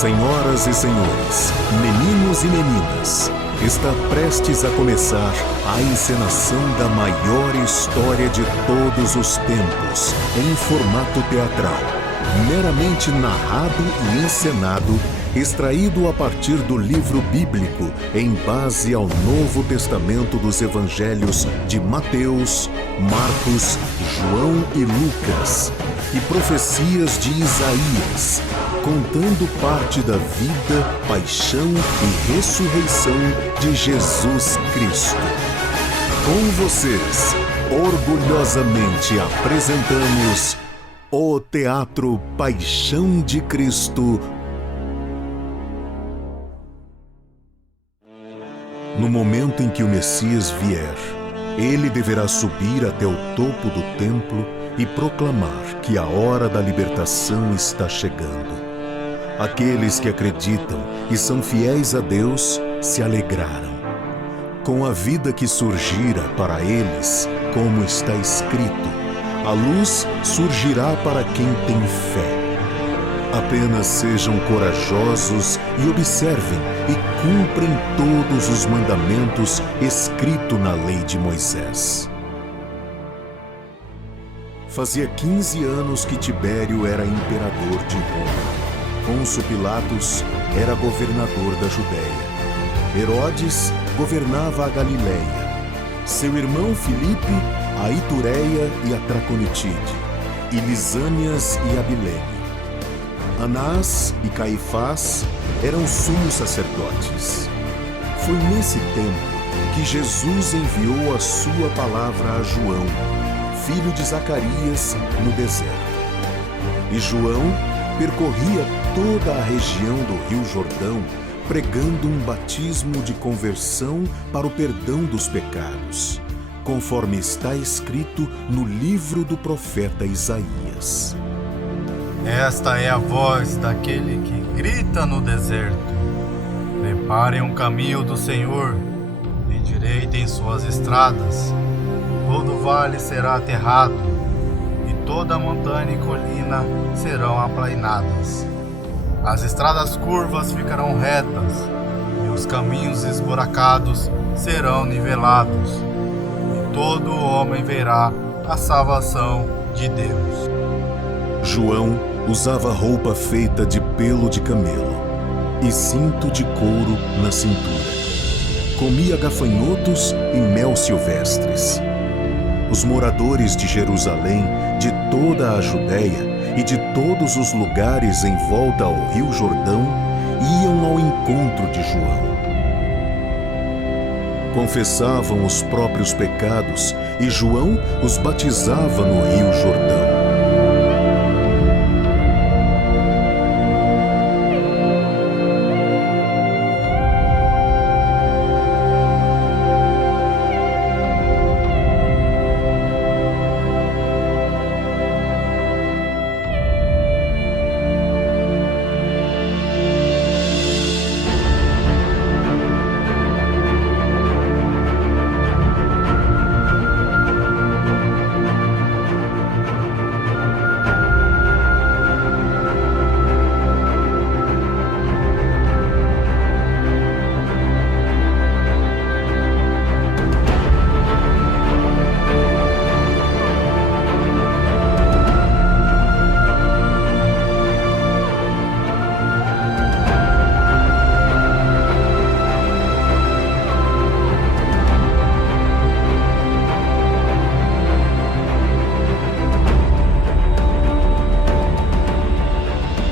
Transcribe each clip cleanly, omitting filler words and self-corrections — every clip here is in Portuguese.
Senhoras e senhores, meninos e meninas, está prestes a começar a encenação da maior história de todos os tempos, em formato teatral, meramente narrado e encenado, extraído a partir do livro bíblico em base ao Novo Testamento dos Evangelhos de Mateus, Marcos, João e Lucas, e profecias de Isaías, contando parte da vida, paixão e ressurreição de Jesus Cristo. Com vocês, orgulhosamente apresentamos o Teatro Paixão de Cristo. No momento em que o Messias vier, ele deverá subir até o topo do templo e proclamar que a hora da libertação está chegando. Aqueles que acreditam e são fiéis a Deus se alegraram com a vida que surgira para eles, como está escrito: a luz surgirá para quem tem fé. Apenas sejam corajosos e observem e cumprem todos os mandamentos escritos na lei de Moisés. Fazia 15 anos que Tibério era imperador de Roma. Pôncio Pilatos era governador da Judéia. Herodes governava a Galileia. Seu irmão Filipe, a Itureia e a Traconitide, e Lisânias e Abilene. Anás e Caifás eram sumos sacerdotes. Foi nesse tempo que Jesus enviou a sua palavra a João, filho de Zacarias, no deserto. E João percorria toda a região do Rio Jordão, pregando um batismo de conversão para o perdão dos pecados, conforme está escrito no livro do profeta Isaías. Esta é a voz daquele que grita no deserto: preparem um caminho do Senhor, endireitem suas estradas. Todo vale será aterrado, e toda montanha e colina serão aplainadas. As estradas curvas ficarão retas, e os caminhos esburacados serão nivelados, e todo homem verá a salvação de Deus. João usava roupa feita de pelo de camelo e cinto de couro na cintura. Comia gafanhotos e mel silvestres. Os moradores de Jerusalém, de toda a Judéia e de todos os lugares em volta ao Rio Jordão iam ao encontro de João. Confessavam os próprios pecados e João os batizava no Rio Jordão.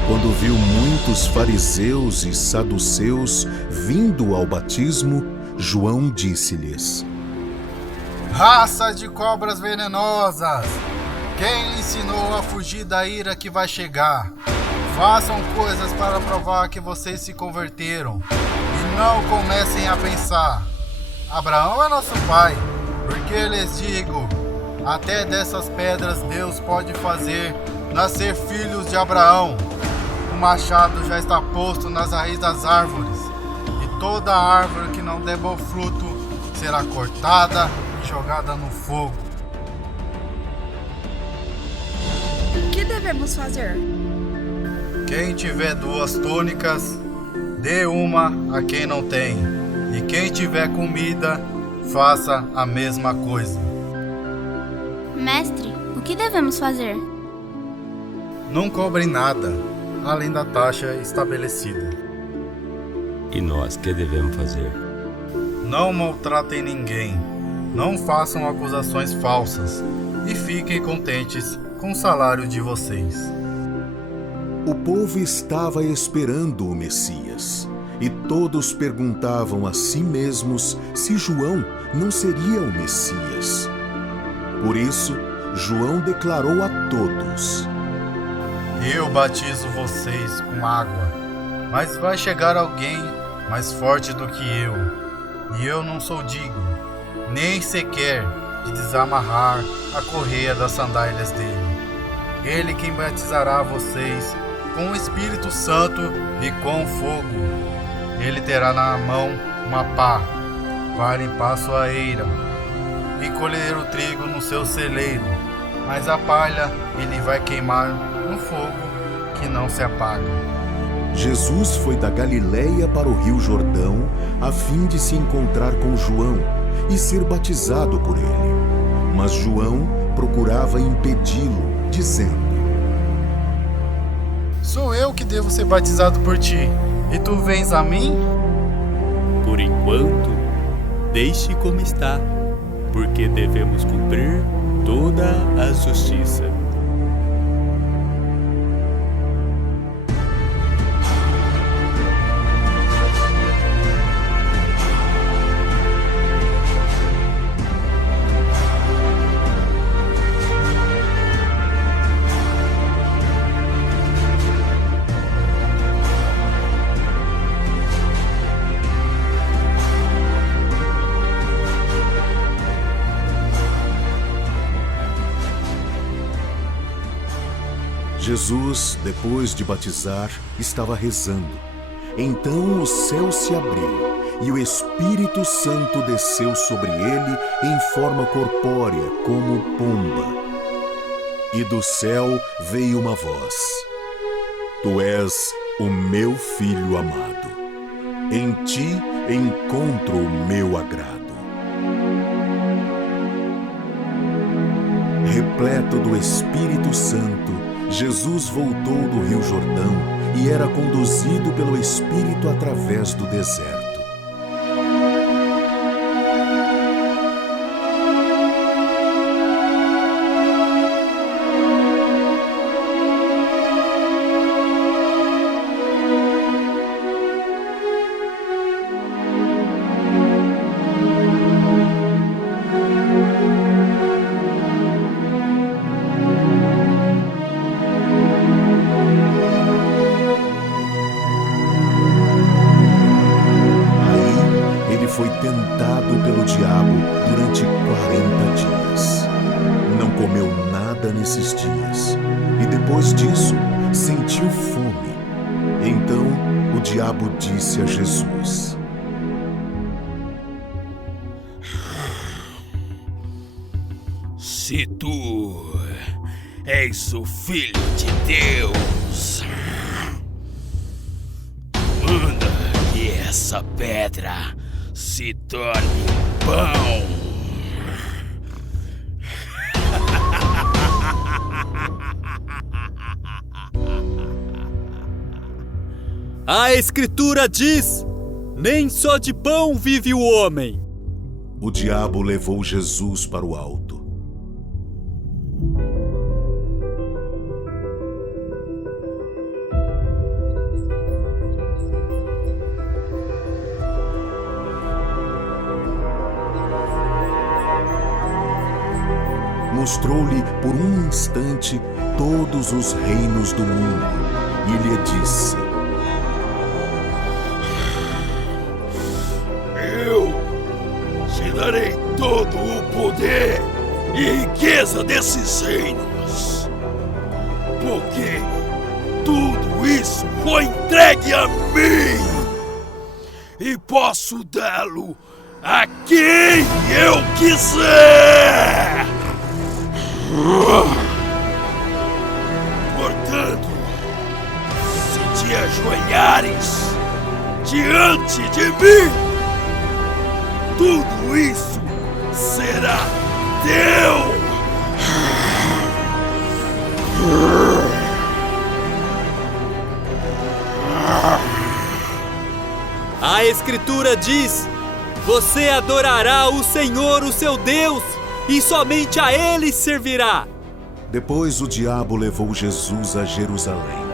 Quando viu muitos fariseus e saduceus vindo ao batismo, João disse-lhes: Raça de cobras venenosas! Quem lhe ensinou a fugir da ira que vai chegar? Façam coisas para provar que vocês se converteram, e não comecem a pensar: Abraão é nosso pai, porque lhes digo, até dessas pedras Deus pode fazer nascer filhos de Abraão. O machado já está posto nas raízes das árvores, e toda árvore que não der bom fruto será cortada e jogada no fogo. O que devemos fazer? Quem tiver 2 túnicas, dê uma a quem não tem. E quem tiver comida, faça a mesma coisa. Mestre, o que devemos fazer? Não cobrem nada, além da taxa estabelecida. E nós, que devemos fazer? Não maltratem ninguém, não façam acusações falsas e fiquem contentes com o salário de vocês. O povo estava esperando o Messias, e todos perguntavam a si mesmos se João não seria o Messias. Por isso, João declarou a todos: Eu batizo vocês com água, mas vai chegar alguém mais forte do que eu, e eu não sou digno, nem sequer de desamarrar a correia das sandálias dele. Ele quem batizará vocês com o Espírito Santo e com fogo. Ele terá na mão uma pá para limpar sua eira e colher o trigo no seu celeiro, mas a palha ele vai queimar no fogo que não se apaga. Jesus foi da Galileia para o Rio Jordão a fim de se encontrar com João e ser batizado por ele. Mas João procurava impedi-lo, dizendo: Sou eu que devo ser batizado por ti, e tu vens a mim? Por enquanto, deixe como está, porque devemos cumprir toda a justiça. Jesus, depois de batizar, estava rezando. Então o céu se abriu e o Espírito Santo desceu sobre ele em forma corpórea, como pomba. E do céu veio uma voz: Tu és o meu Filho amado. Em ti encontro o meu agrado. Repleto do Espírito Santo, Jesus voltou do Rio Jordão e era conduzido pelo Espírito através do deserto. Foi tentado pelo diabo durante 40 dias. Não comeu nada nesses dias. E depois disso, sentiu fome. Então, o diabo disse a Jesus: Se tu és o Filho de Deus, manda que essa pedra se torne pão. A Escritura diz: nem só de pão vive o homem. O diabo levou Jesus para o alto. Mostrou-lhe por um instante todos os reinos do mundo e lhe disse: Eu te darei todo o poder e riqueza desses reinos, porque tudo isso foi entregue a mim e posso dá-lo a quem eu quiser. Portanto, te ajoelhares diante de mim, tudo isso será teu. A Escritura diz: você adorará o Senhor, o seu Deus, e somente a Ele servirá. Depois o diabo levou Jesus a Jerusalém.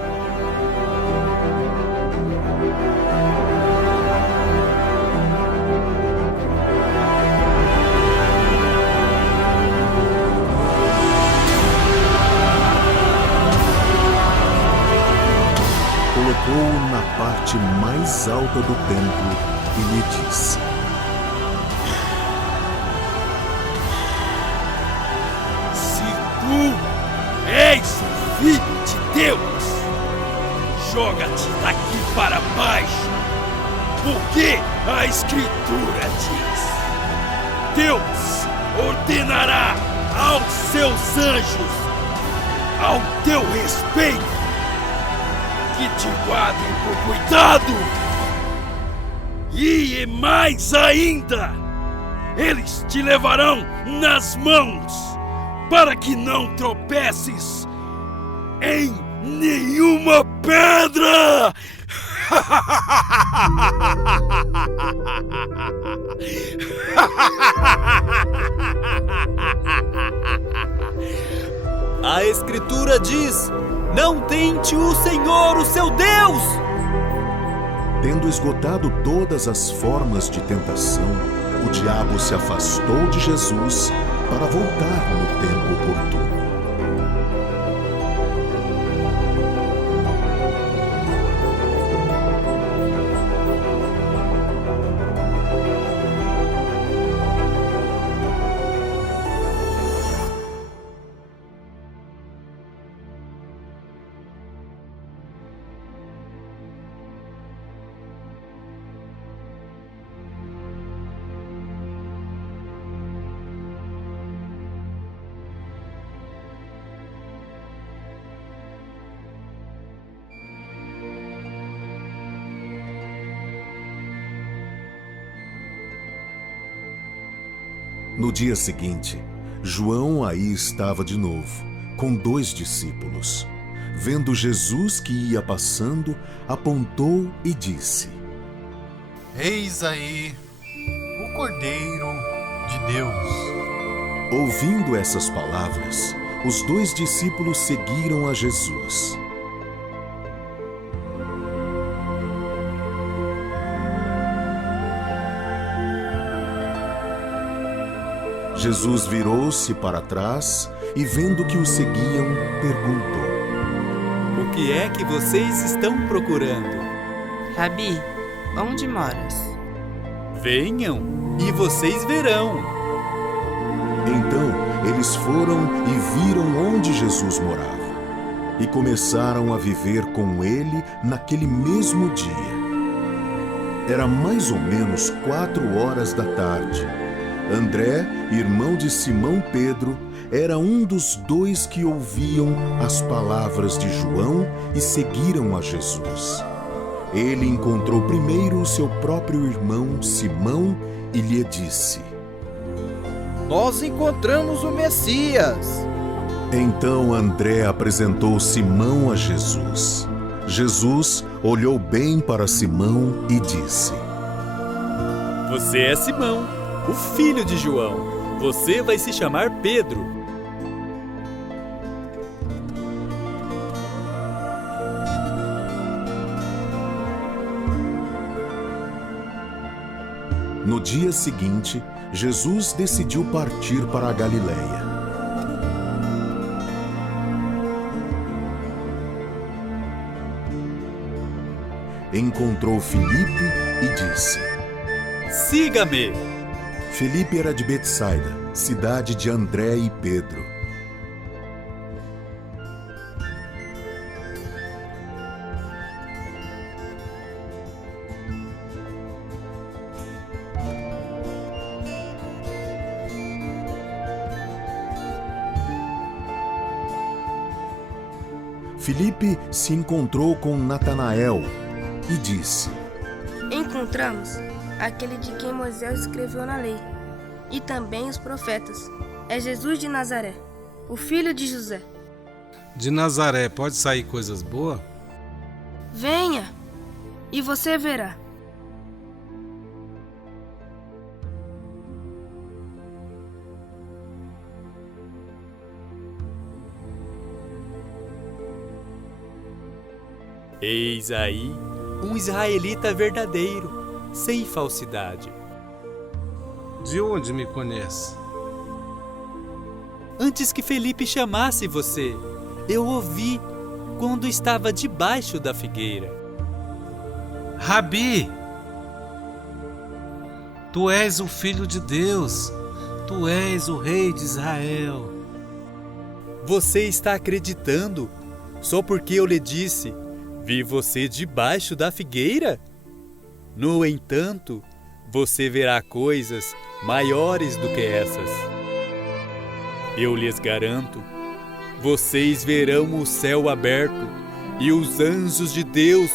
Colocou-o na parte mais alta do templo e lhe disse: Se tu és o Filho de Deus, joga-te daqui para baixo, porque a Escritura diz: Deus ordenará aos seus anjos ao teu respeito que te guardem com cuidado. E mais ainda, eles te levarão nas mãos para que não tropeces em nenhuma pedra. A Escritura diz: não tente o Senhor, o seu Deus. Tendo esgotado todas as formas de tentação, o diabo se afastou de Jesus para voltar no tempo oportuno. No dia seguinte, João aí estava de novo, com 2 discípulos. Vendo Jesus que ia passando, apontou e disse: Eis aí o Cordeiro de Deus. Ouvindo essas palavras, os 2 discípulos seguiram a Jesus. Jesus virou-se para trás e, vendo que o seguiam, perguntou: O que é que vocês estão procurando? Rabi, onde moras? Venham e vocês verão. Então eles foram e viram onde Jesus morava, e começaram a viver com ele naquele mesmo dia. Era mais ou menos 4 horas da tarde. André, irmão de Simão Pedro, era um dos 2 que ouviam as palavras de João e seguiram a Jesus. Ele encontrou primeiro o seu próprio irmão Simão e lhe disse: Nós encontramos o Messias. Então André apresentou Simão a Jesus. Jesus olhou bem para Simão e disse: Você é Simão, o filho de João. Você vai se chamar Pedro. No dia seguinte, Jesus decidiu partir para a Galiléia. Encontrou Filipe e disse: Siga-me. Filipe era de Betsaida, cidade de André e Pedro. Filipe se encontrou com Natanael e disse: Encontramos aquele de quem Moisés escreveu na lei, e também os profetas. É Jesus de Nazaré, o filho de José. De Nazaré pode sair coisas boas? Venha, e você verá. Eis aí um israelita verdadeiro, sem falsidade. De onde me conhece? Antes que Felipe chamasse você, eu ouvi quando estava debaixo da figueira. Rabi, tu és o Filho de Deus, tu és o Rei de Israel. Você está acreditando só porque eu lhe disse: vi você debaixo da figueira? No entanto, você verá coisas maiores do que essas. Eu lhes garanto, vocês verão o céu aberto e os anjos de Deus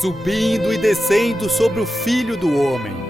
subindo e descendo sobre o Filho do Homem.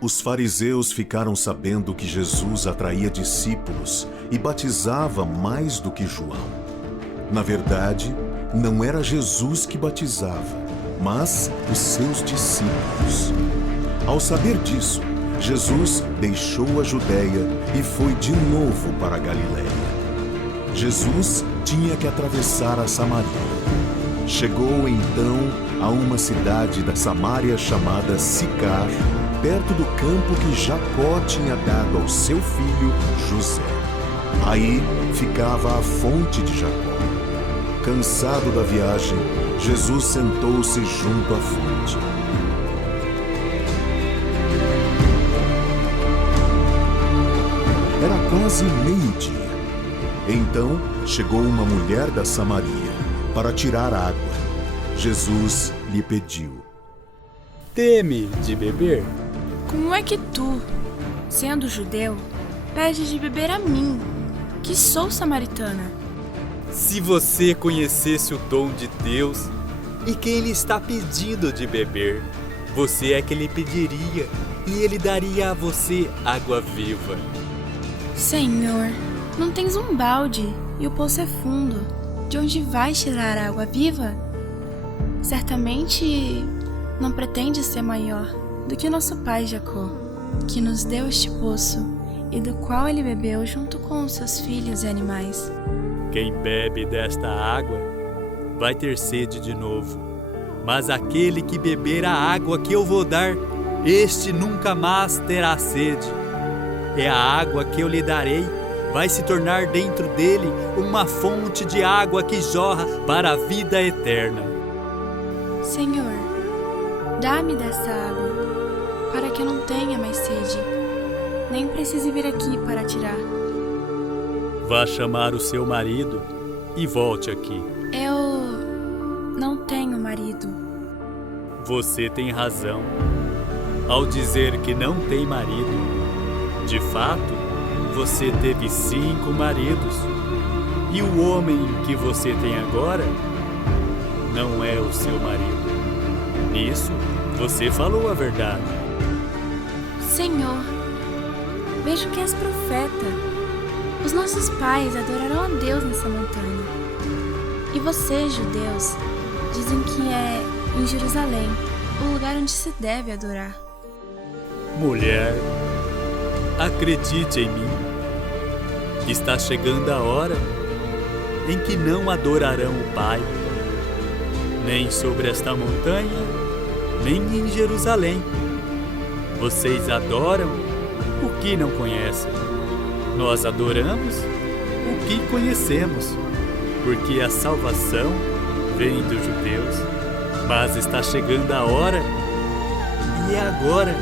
Os fariseus ficaram sabendo que Jesus atraía discípulos e batizava mais do que João. Na verdade, não era Jesus que batizava, mas os seus discípulos. Ao saber disso, Jesus deixou a Judéia e foi de novo para a Galiléia. Jesus tinha que atravessar a Samaria. Chegou então a uma cidade da Samária chamada Sicar, perto do campo que Jacó tinha dado ao seu filho José. Aí ficava a fonte de Jacó. Cansado da viagem, Jesus sentou-se junto à fonte. Era quase meio-dia. Então chegou uma mulher da Samaria para tirar água. Jesus lhe pediu: Teme de beber? Como é que tu, sendo judeu, pede de beber a mim, que sou samaritana? Se você conhecesse o dom de Deus e quem lhe está pedindo de beber, você é que lhe pediria e ele daria a você água viva. Senhor, não tens um balde e o poço é fundo. De onde vais tirar a água viva? Certamente não pretendes ser maior do que nosso pai Jacó, que nos deu este poço e do qual ele bebeu junto com os seus filhos e animais. Quem bebe desta água vai ter sede de novo, mas aquele que beber a água que eu vou dar, este nunca mais terá sede. É a água que eu lhe darei, vai se tornar dentro dele uma fonte de água que jorra para a vida eterna. Senhor, dá-me dessa água, para que eu não tenha mais sede, nem precise vir aqui para tirar. Vá chamar o seu marido e volte aqui. Eu não tenho marido. Você tem razão ao dizer que não tem marido. De fato, você teve 5 maridos, e o homem que você tem agora não é o seu marido. Nisso, você falou a verdade. Senhor, vejo que és profeta. Os nossos pais adoraram a Deus nessa montanha. E vocês, judeus, dizem que é em Jerusalém o lugar onde se deve adorar. Mulher, acredite em mim. Está chegando a hora em que não adorarão o Pai, nem sobre esta montanha, nem em Jerusalém. Vocês adoram o que não conhecem. Nós adoramos o que conhecemos, porque a salvação vem dos judeus. Mas está chegando a hora, e é agora,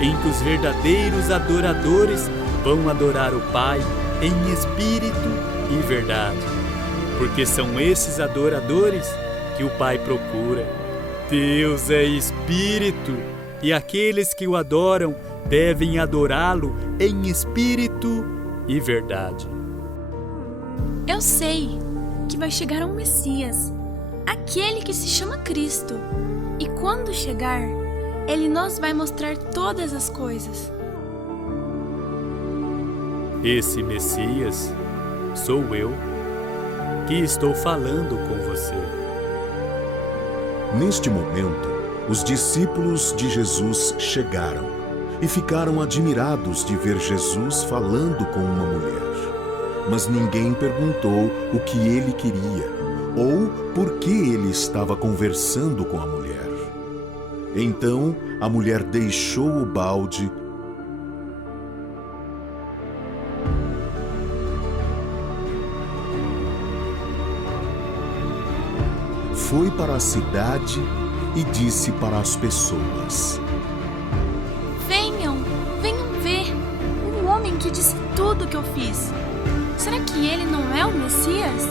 em que os verdadeiros adoradores vão adorar o Pai em espírito e verdade. Porque são esses adoradores que o Pai procura. Deus é espírito, e aqueles que o adoram devem adorá-lo em espírito e verdade. Eu sei que vai chegar um Messias, aquele que se chama Cristo. E quando chegar, ele nos vai mostrar todas as coisas. Esse Messias sou eu, que estou falando com você. Neste momento, os discípulos de Jesus chegaram e ficaram admirados de ver Jesus falando com uma mulher. Mas ninguém perguntou o que ele queria ou por que ele estava conversando com a mulher. Então, a mulher deixou o balde, foi para a cidade e disse para as pessoas: Venham ver um homem que disse tudo o que eu fiz. Será que ele não é o Messias?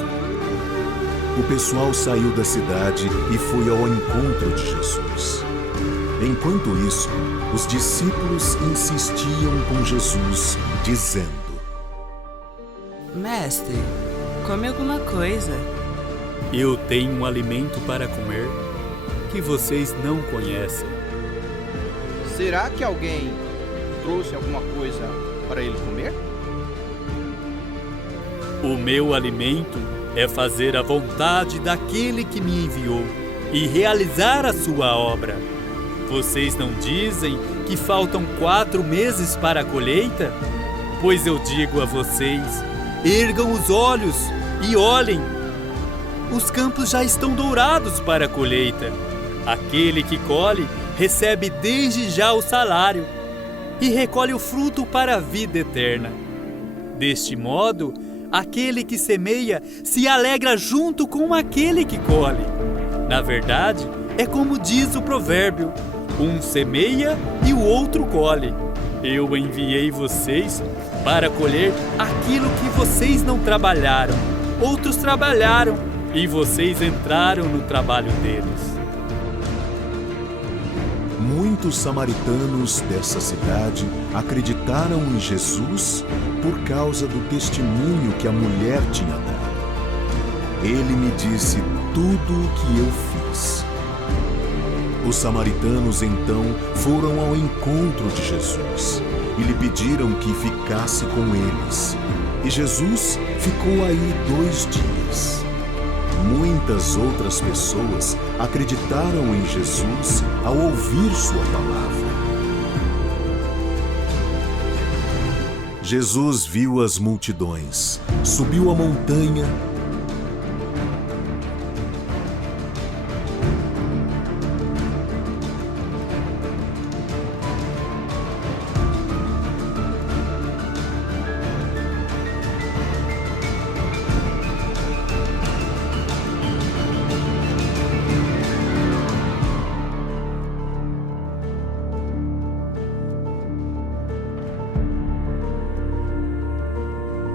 O pessoal saiu da cidade e foi ao encontro de Jesus. Enquanto isso, os discípulos insistiam com Jesus, dizendo: Mestre, come alguma coisa. Eu tenho um alimento para comer que vocês não conhecem. Será que alguém trouxe alguma coisa para ele comer? O meu alimento é fazer a vontade daquele que me enviou e realizar a sua obra. Vocês não dizem que faltam 4 meses para a colheita? Pois eu digo a vocês, ergam os olhos e olhem. Os campos já estão dourados para a colheita. Aquele que colhe recebe desde já o salário e recolhe o fruto para a vida eterna. Deste modo, aquele que semeia se alegra junto com aquele que colhe. Na verdade, é como diz o provérbio: um semeia e o outro colhe. Eu enviei vocês para colher aquilo que vocês não trabalharam. Outros trabalharam e vocês entraram no trabalho deles. Muitos samaritanos dessa cidade acreditaram em Jesus por causa do testemunho que a mulher tinha dado. Ele me disse tudo o que eu fiz. Os samaritanos então foram ao encontro de Jesus e lhe pediram que ficasse com eles. E Jesus ficou aí 2 dias. Muitas outras pessoas acreditaram em Jesus ao ouvir sua palavra. Jesus viu as multidões, subiu a montanha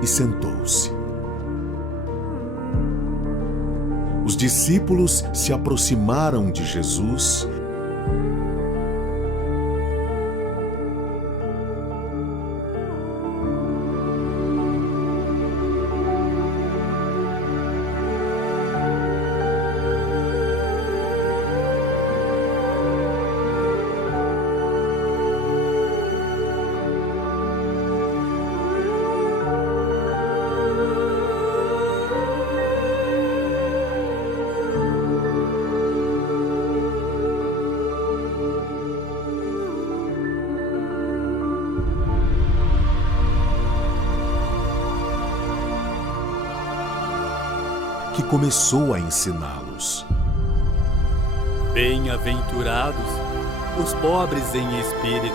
e sentou-se. Os discípulos se aproximaram de Jesus que começou a ensiná-los. Bem-aventurados os pobres em espírito,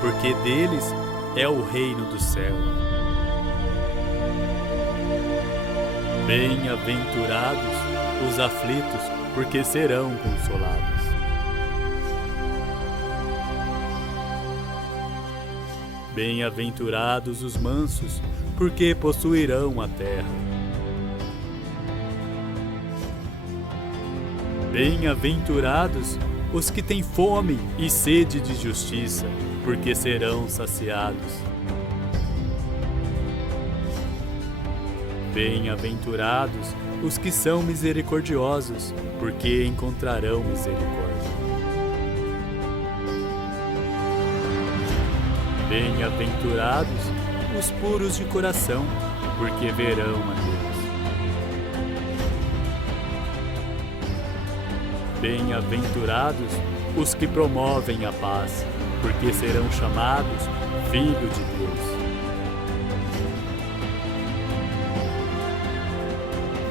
porque deles é o reino do céu. Bem-aventurados os aflitos, porque serão consolados. Bem-aventurados os mansos, porque possuirão a terra. Bem-aventurados os que têm fome e sede de justiça, porque serão saciados. Bem-aventurados os que são misericordiosos, porque encontrarão misericórdia. Bem-aventurados os puros de coração, porque verão a Deus. Bem-aventurados os que promovem a paz, porque serão chamados filhos de Deus.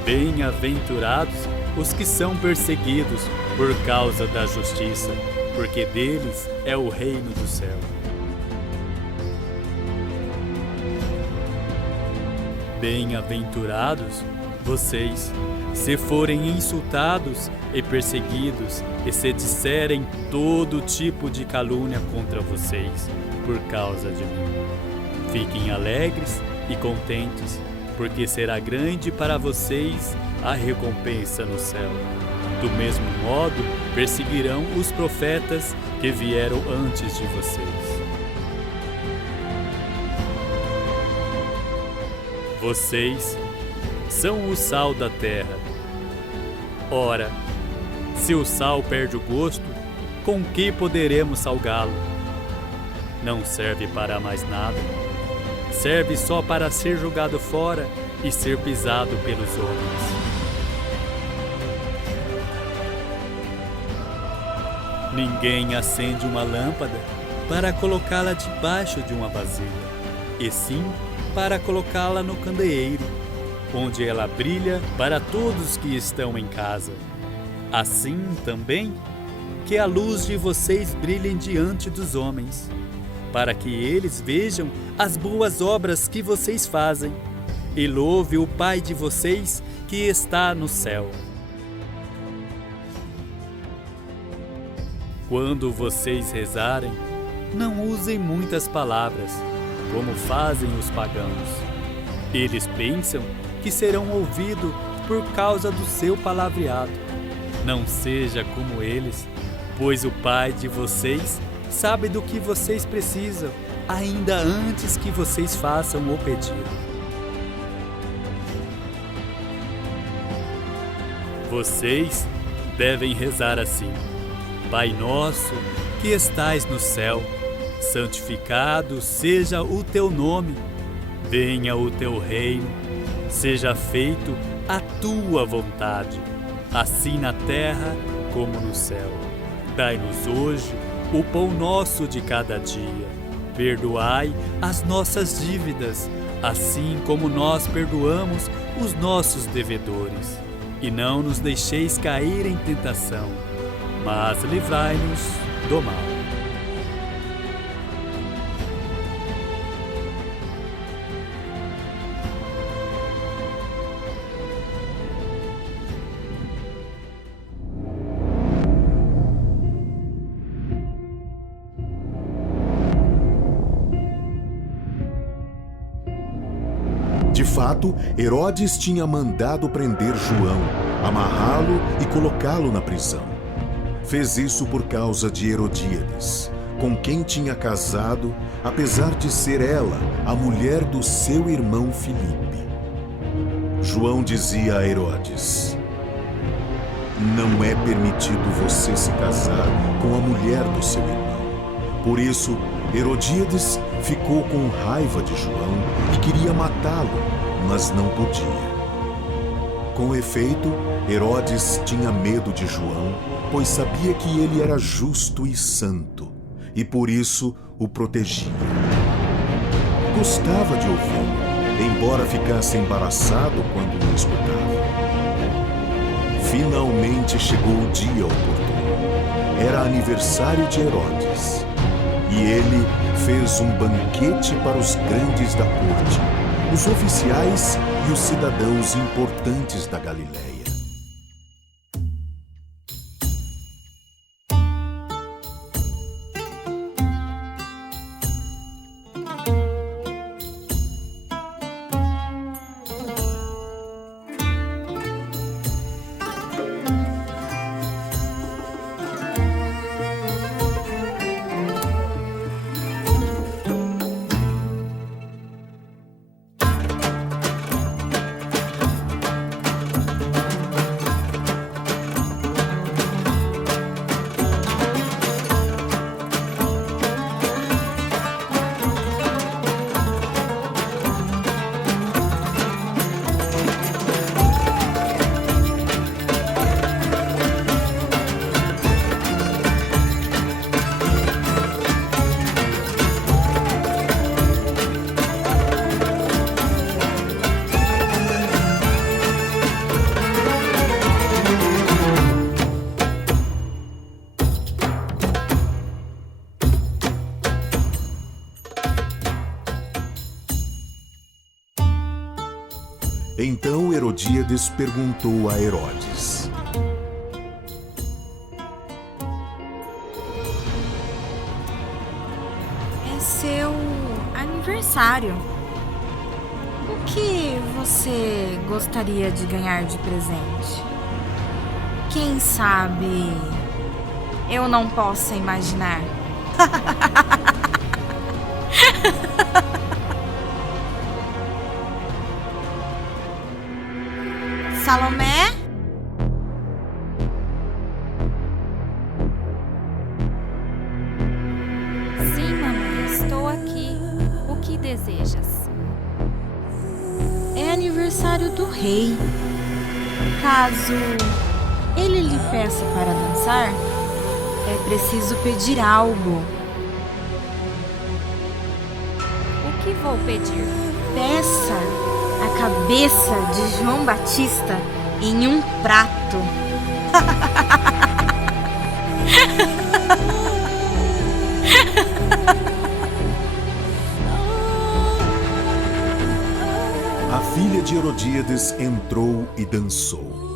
Bem-aventurados os que são perseguidos por causa da justiça, porque deles é o reino do céu. Bem-aventurados vocês, se forem insultados e perseguidos, e se disserem todo tipo de calúnia contra vocês por causa de mim. Fiquem alegres e contentes, porque será grande para vocês a recompensa no céu. Do mesmo modo, perseguirão os profetas que vieram antes de vocês. Vocês são o sal da terra. Ora, se o sal perde o gosto, com que poderemos salgá-lo? Não serve para mais nada. Serve só para ser jogado fora e ser pisado pelos homens. Ninguém acende uma lâmpada para colocá-la debaixo de uma vasilha, e sim para colocá-la no candeeiro, onde ela brilha para todos que estão em casa. Assim também, que a luz de vocês brilhe diante dos homens, para que eles vejam as boas obras que vocês fazem e louve o Pai de vocês que está no céu. Quando vocês rezarem, não usem muitas palavras, como fazem os pagãos. Eles pensam que serão ouvidos por causa do seu palavreado. Não seja como eles, pois o Pai de vocês sabe do que vocês precisam, ainda antes que vocês façam o pedido. Vocês devem rezar assim: Pai nosso, que estais no céu, santificado seja o teu nome. Venha o teu reino. Seja feito a tua vontade, assim na terra como no céu. Dai-nos hoje o pão nosso de cada dia. Perdoai as nossas dívidas, assim como nós perdoamos os nossos devedores. E não nos deixeis cair em tentação, mas livrai-nos do mal. De fato, Herodes tinha mandado prender João, amarrá-lo e colocá-lo na prisão. Fez isso por causa de Herodíades, com quem tinha casado, apesar de ser ela a mulher do seu irmão Filipe. João dizia a Herodes: não é permitido você se casar com a mulher do seu irmão. Por isso, Herodíades ficou com raiva de João e queria matá-lo, mas não podia. Com efeito, Herodes tinha medo de João, pois sabia que ele era justo e santo, e por isso o protegia. Gostava de ouvi-lo, embora ficasse embaraçado quando o escutava. Finalmente chegou o dia oportuno. Era aniversário de Herodes. E ele fez um banquete para os grandes da corte, os oficiais e os cidadãos importantes da Galiléia. Então Herodíades perguntou a Herodes: É seu aniversário. O que você gostaria de ganhar de presente? Quem sabe eu não possa imaginar. Salomé? Sim, mamãe, estou aqui. O que desejas? É aniversário do rei. Caso ele lhe peça para dançar, é preciso pedir algo. O que vou pedir? Peça a cabeça de João Batista em um prato. A filha de Herodíades entrou e dançou.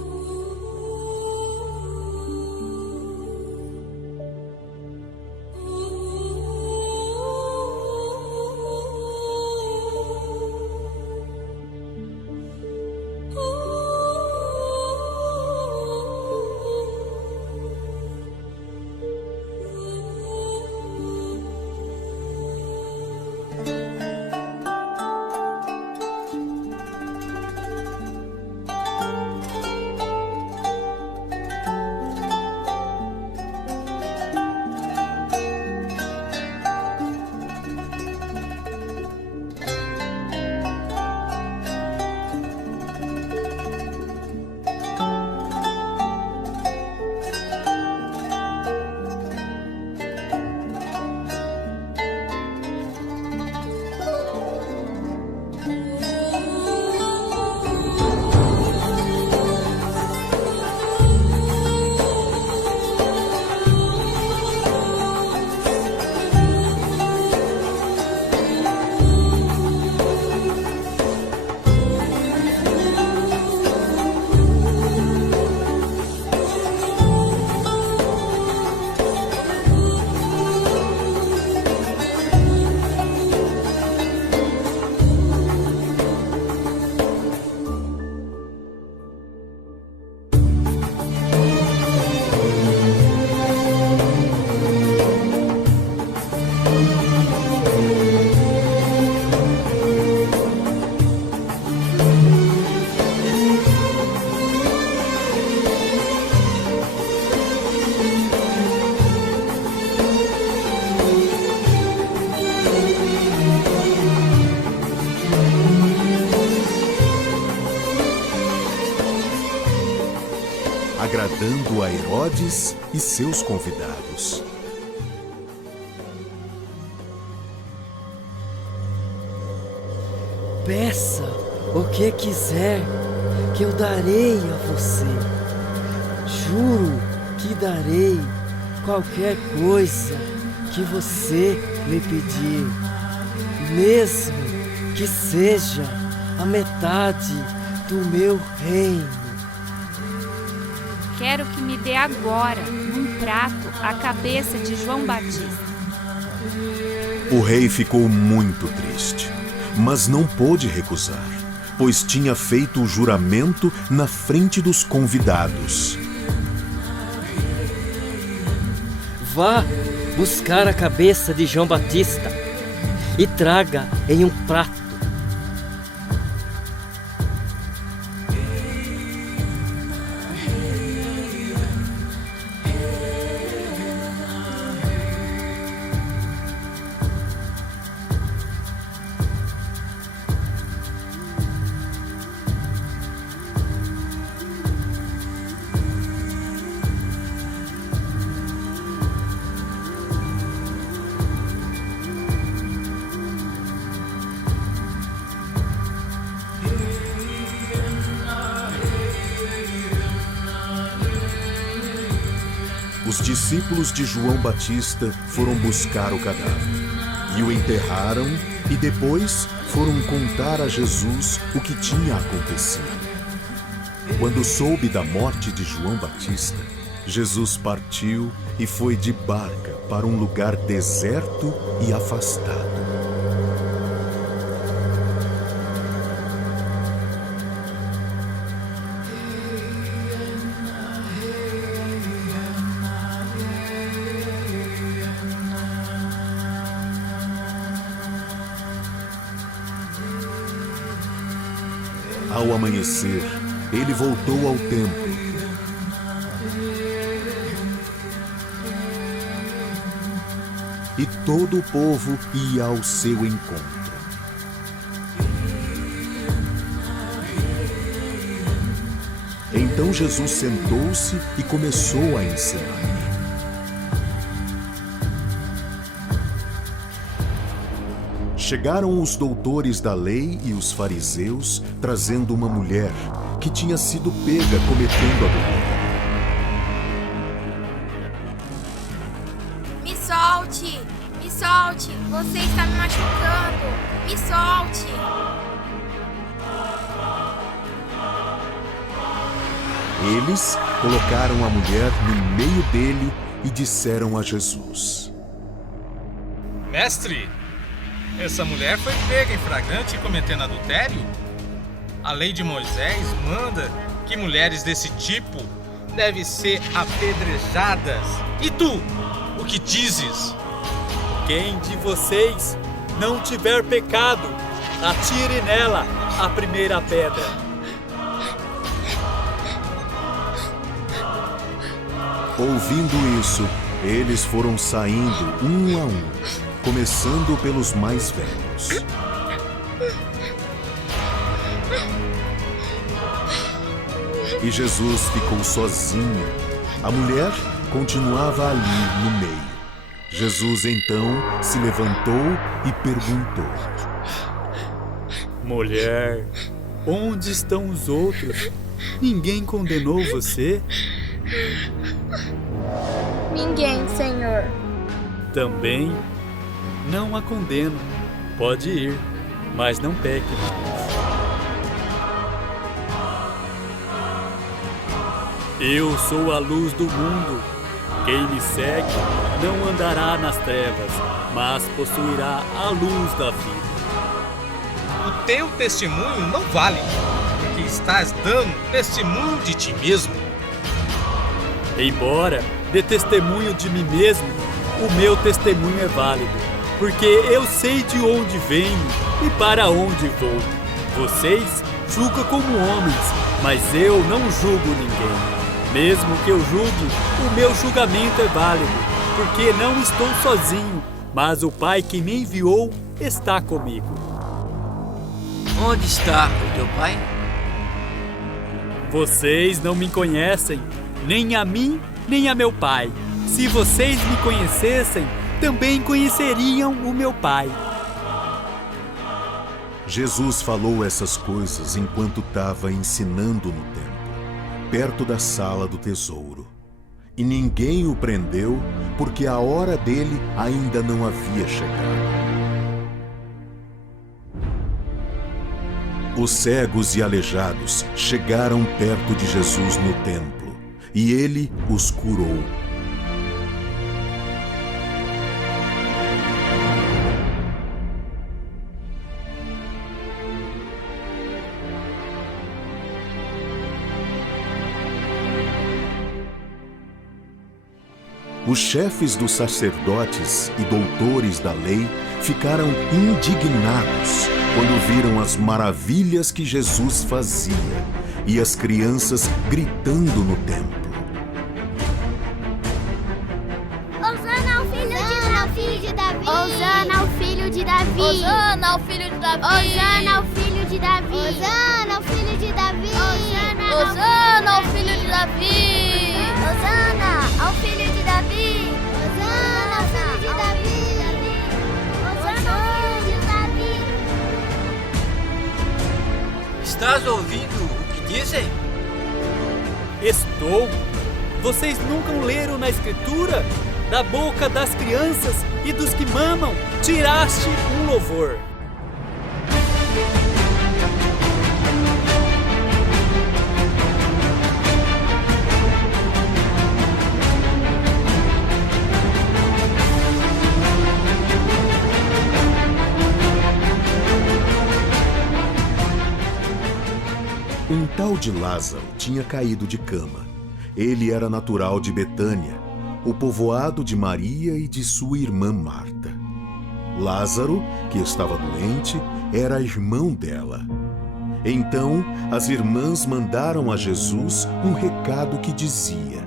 Agradando a Herodes e seus convidados. Peça o que quiser, que eu darei a você. Juro que darei qualquer coisa que você me pediu, mesmo que seja a metade do meu reino. Quero que me dê agora, num prato, a cabeça de João Batista. O rei ficou muito triste, mas não pôde recusar, pois tinha feito o juramento na frente dos convidados. Vá buscar a cabeça de João Batista e traga em um prato. Os discípulos de João Batista foram buscar o cadáver e o enterraram e depois foram contar a Jesus o que tinha acontecido. Quando soube da morte de João Batista, Jesus partiu e foi de barca para um lugar deserto e afastado. Ao amanhecer, ele voltou ao templo. E todo o povo ia ao seu encontro. Então Jesus sentou-se e começou a ensinar. Chegaram os doutores da lei e os fariseus, trazendo uma mulher que tinha sido pega cometendo adultério. Me solte! Me solte! Você está me machucando! Me solte! Eles colocaram a mulher no meio dele e disseram a Jesus: Mestre, essa mulher foi pega em flagrante cometendo adultério? A lei de Moisés manda que mulheres desse tipo devem ser apedrejadas. E tu, o que dizes? Quem de vocês não tiver pecado, atire nela a primeira pedra. Ouvindo isso, eles foram saindo um a um, começando pelos mais velhos. E Jesus ficou sozinho. A mulher continuava ali no meio. Jesus então se levantou e perguntou: Mulher, onde estão os outros? Ninguém condenou você? Ninguém, Senhor. Também não a condeno. Pode ir, mas não peque mais. Eu sou a luz do mundo. Quem me segue não andará nas trevas, mas possuirá a luz da vida. O teu testemunho não vale, porque estás dando testemunho de ti mesmo. Embora dê testemunho de mim mesmo, o meu testemunho é válido, porque eu sei de onde venho e para onde vou. Vocês julgam como homens, mas eu não julgo ninguém. Mesmo que eu julgue, o meu julgamento é válido, porque não estou sozinho, mas o Pai que me enviou está comigo. Onde está o teu pai? Vocês não me conhecem, nem a mim, nem a meu Pai. Se vocês me conhecessem, também conheceriam o meu Pai. Jesus falou essas coisas enquanto estava ensinando no templo, perto da sala do tesouro. e ninguém o prendeu, porque a hora dele ainda não havia chegado. Os cegos e aleijados chegaram perto de Jesus no templo, e ele os curou. Os chefes dos sacerdotes e doutores da lei ficaram indignados quando viram as maravilhas que Jesus fazia e as crianças gritando no templo. Hosana ao filho de Davi! Hosana ao filho de Davi! Hosana ao filho de Davi! Hosana ao filho de Davi! Hosana ao filho de Davi! Hosana ao filho de Davi! Hosana ao filho de Davi! Hosana ao filho de Davi! Hosana ao filho de Davi! Estás ouvindo o que dizem? Estou. Vocês nunca leram na Escritura? Da boca das crianças e dos que mamam, tiraste um louvor. Um tal de Lázaro tinha caído de cama. Ele era natural de Betânia, o povoado de Maria e de sua irmã Marta. Lázaro, que estava doente, era irmão dela. Então, as irmãs mandaram a Jesus um recado que dizia: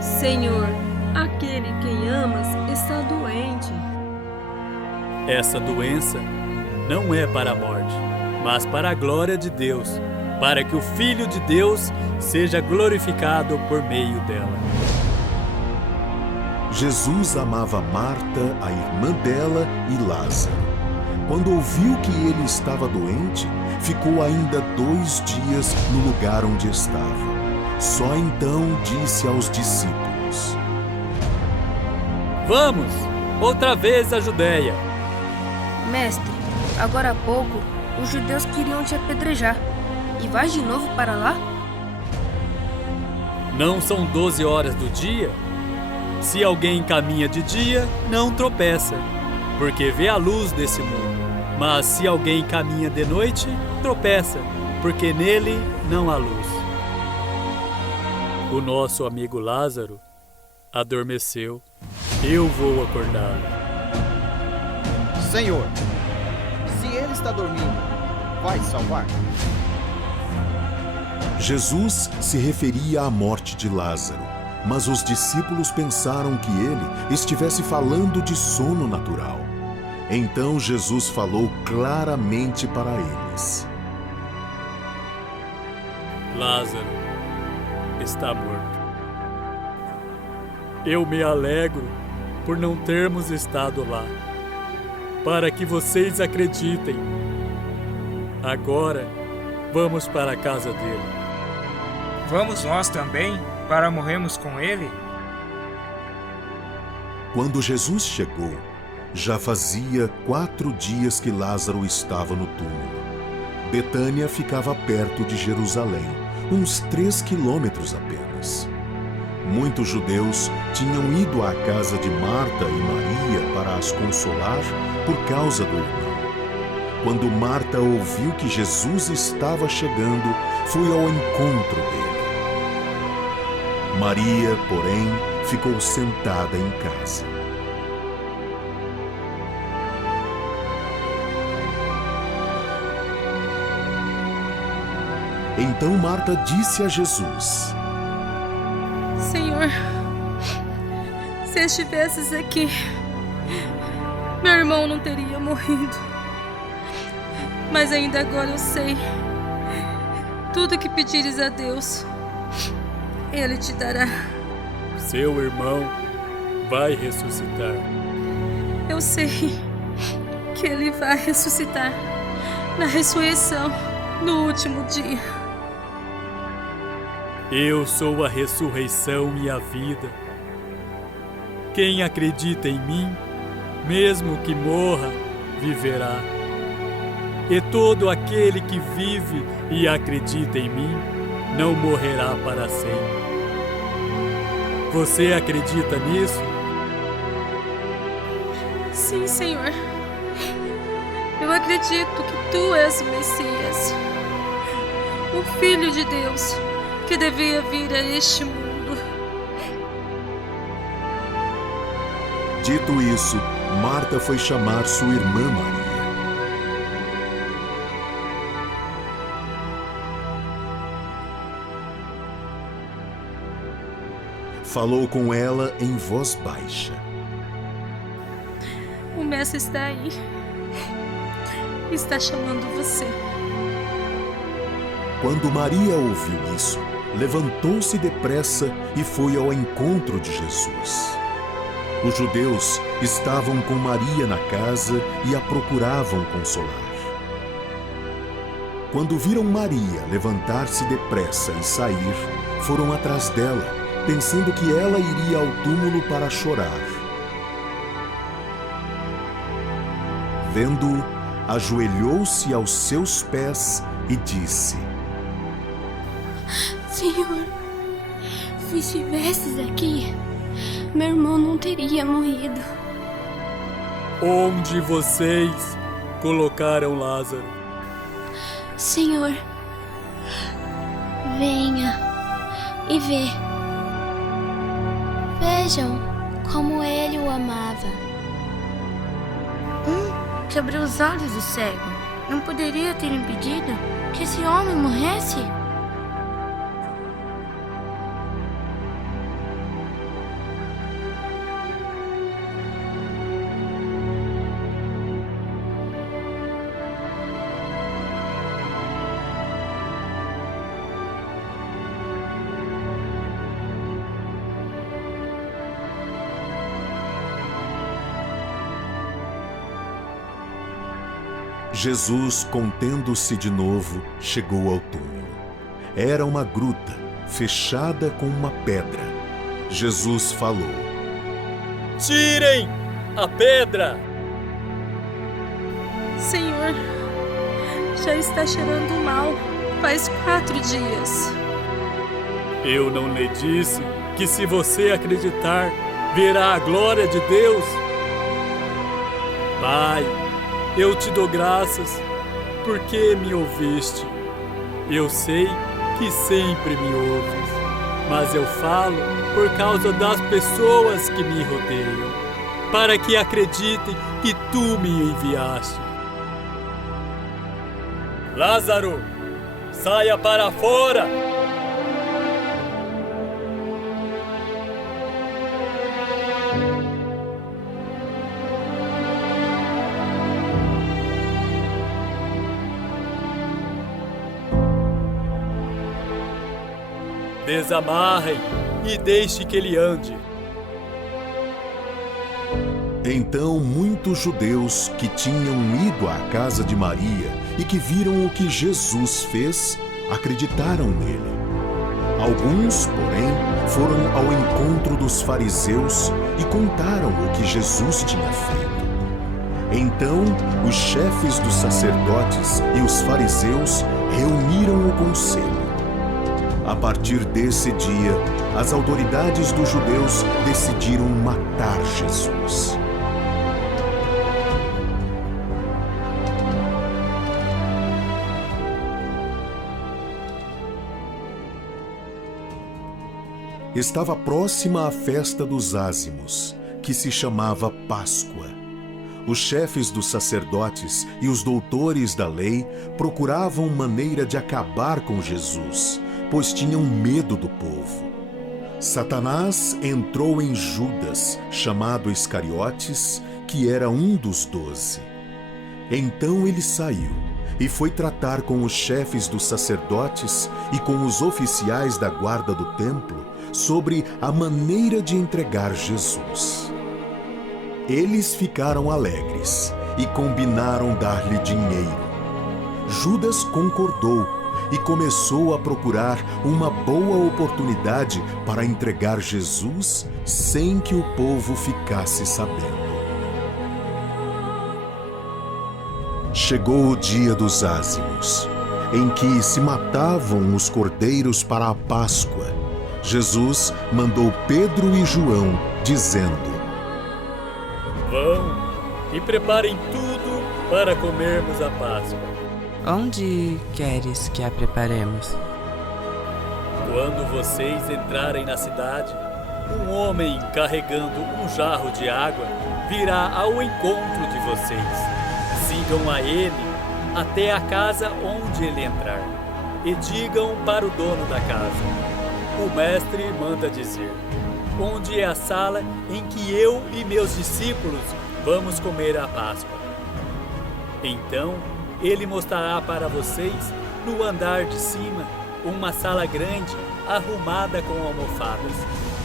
Senhor, aquele quem amas está doente. Essa doença não é para a morte, mas para a glória de Deus, para que o Filho de Deus seja glorificado por meio dela. Jesus amava Marta, a irmã dela, e Lázaro. Quando ouviu que ele estava doente, ficou ainda 2 dias no lugar onde estava. Só então disse aos discípulos: Vamos, outra vez à Judéia. Mestre, agora há pouco, os judeus queriam te apedrejar. E vais de novo para lá? Não são 12 horas do dia? Se alguém caminha de dia, não tropeça, porque vê a luz desse mundo. Mas se alguém caminha de noite, tropeça, porque nele não há luz. O nosso amigo Lázaro adormeceu. Eu vou acordá-lo. Senhor, se ele está dormindo, vai salvar? Jesus se referia à morte de Lázaro, mas os discípulos pensaram que ele estivesse falando de sono natural. Então Jesus falou claramente para eles: Lázaro está morto. Eu me alegro por não termos estado lá, para que vocês acreditem. Agora, vamos para a casa dele. Vamos nós também, para morrermos com ele? Quando Jesus chegou, já fazia 4 dias que Lázaro estava no túmulo. Betânia ficava perto de Jerusalém, uns 3 quilômetros apenas. Muitos judeus tinham ido à casa de Marta e Maria para as consolar por causa do irmão. Quando Marta ouviu que Jesus estava chegando, foi ao encontro dele. Maria, porém, ficou sentada em casa. Então Marta disse a Jesus: Senhor, se estivesses aqui, meu irmão não teria morrido. mas ainda agora eu sei. Tudo que pedires a Deus, Ele te dará. Seu irmão vai ressuscitar. Eu sei que Ele vai ressuscitar na ressurreição, no último dia. Eu sou a ressurreição e a vida. Quem acredita em mim, mesmo que morra, viverá. E todo aquele que vive e acredita em mim, não morrerá para sempre. Você acredita nisso? Sim, Senhor. Eu acredito que Tu és o Messias, o Filho de Deus, que devia vir a este mundo. Dito isso, Marta foi chamar sua irmã Maria. Falou com ela em voz baixa. O Mestre está aí. Está chamando você. Quando Maria ouviu isso, levantou-se depressa e foi ao encontro de Jesus. Os judeus estavam com Maria na casa e a procuravam consolar. Quando viram Maria levantar-se depressa e sair, foram atrás dela, pensando que ela iria ao túmulo para chorar. Vendo-o, ajoelhou-se aos seus pés e disse: Senhor, se estivesses aqui, meu irmão não teria morrido. Onde vocês colocaram Lázaro? Senhor, venha e vê. Vejam como ele o amava. Que abriu os olhos do cego. Não poderia ter impedido que esse homem morresse? Jesus, contendo-se de novo, chegou ao túmulo. Era uma gruta, fechada com uma pedra. Jesus falou: Tirem a pedra! Senhor, já está cheirando mal. Faz 4 dias. Eu não lhe disse que se você acreditar, verá a glória de Deus? Pai, eu te dou graças, porque me ouviste. Eu sei que sempre me ouves, mas eu falo por causa das pessoas que me rodeiam, para que acreditem que tu me enviaste. Lázaro, saia para fora! Desamarrem e deixe que ele ande. Então muitos judeus que tinham ido à casa de Maria e que viram o que Jesus fez, acreditaram nele. Alguns, porém, foram ao encontro dos fariseus e contaram o que Jesus tinha feito. Então os chefes dos sacerdotes e os fariseus reuniram o conselho. A partir desse dia, as autoridades dos judeus decidiram matar Jesus. Estava próxima a festa dos ázimos, que se chamava Páscoa. Os chefes dos sacerdotes e os doutores da lei procuravam maneira de acabar com Jesus, pois tinham medo do povo. Satanás entrou em Judas, chamado Iscariotes, que era um dos 12. Então ele saiu e foi tratar com os chefes dos sacerdotes e com os oficiais da guarda do templo sobre a maneira de entregar Jesus. Eles ficaram alegres e combinaram dar-lhe dinheiro. Judas concordou e começou a procurar uma boa oportunidade para entregar Jesus sem que o povo ficasse sabendo. Chegou o dia dos ázimos, em que se matavam os cordeiros para a Páscoa. Jesus mandou Pedro e João, dizendo: Vão e preparem tudo para comermos a Páscoa. Onde queres que a preparemos? Quando vocês entrarem na cidade, um homem carregando um jarro de água virá ao encontro de vocês. Sigam a ele até a casa onde ele entrar e digam para o dono da casa: o mestre manda dizer, onde é a sala em que eu e meus discípulos vamos comer a Páscoa. Então ele mostrará para vocês, no andar de cima, uma sala grande arrumada com almofadas.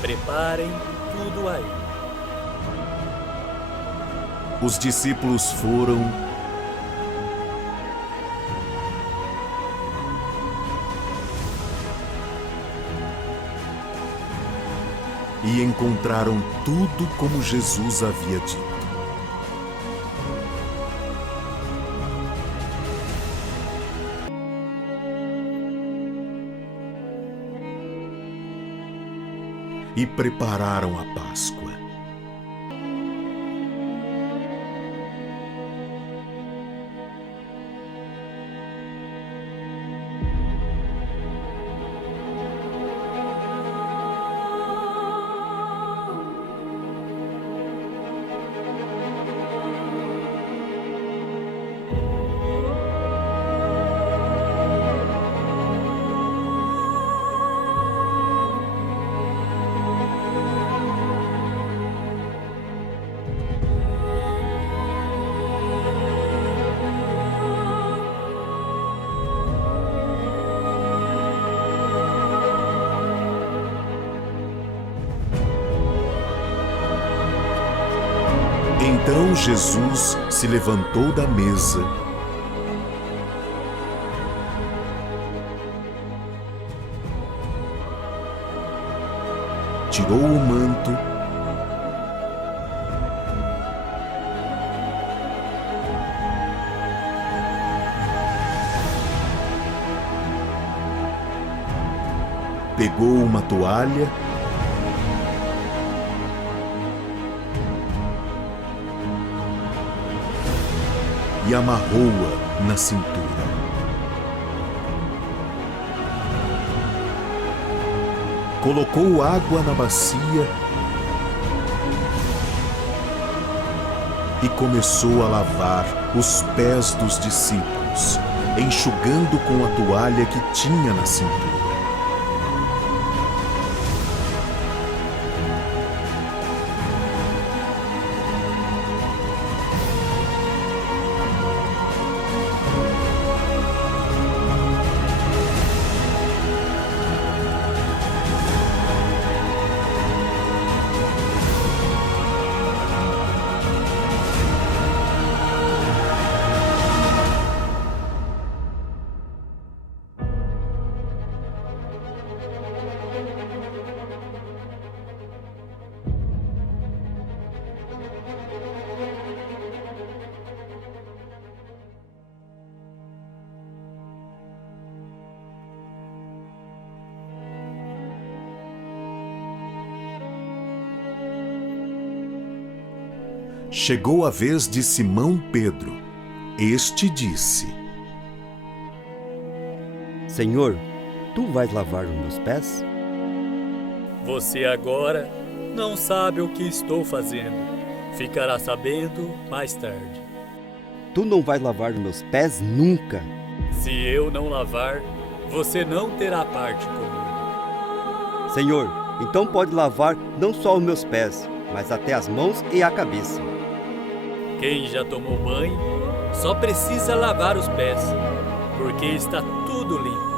Preparem tudo aí. Os discípulos foram e encontraram tudo como Jesus havia dito. E prepararam a Páscoa. Então Jesus se levantou da mesa, tirou o manto, pegou uma toalha e amarrou-a na cintura. Colocou água na bacia e começou a lavar os pés dos discípulos, enxugando com a toalha que tinha na cintura. Chegou a vez de Simão Pedro. Este disse: Senhor, tu vais lavar os meus pés? Você agora não sabe o que estou fazendo. Ficará sabendo mais tarde. Tu não vais lavar os meus pés nunca. Se eu não lavar, você não terá parte comigo. Senhor, então pode lavar não só os meus pés, mas até as mãos e a cabeça. Quem já tomou banho só precisa lavar os pés, porque está tudo limpo.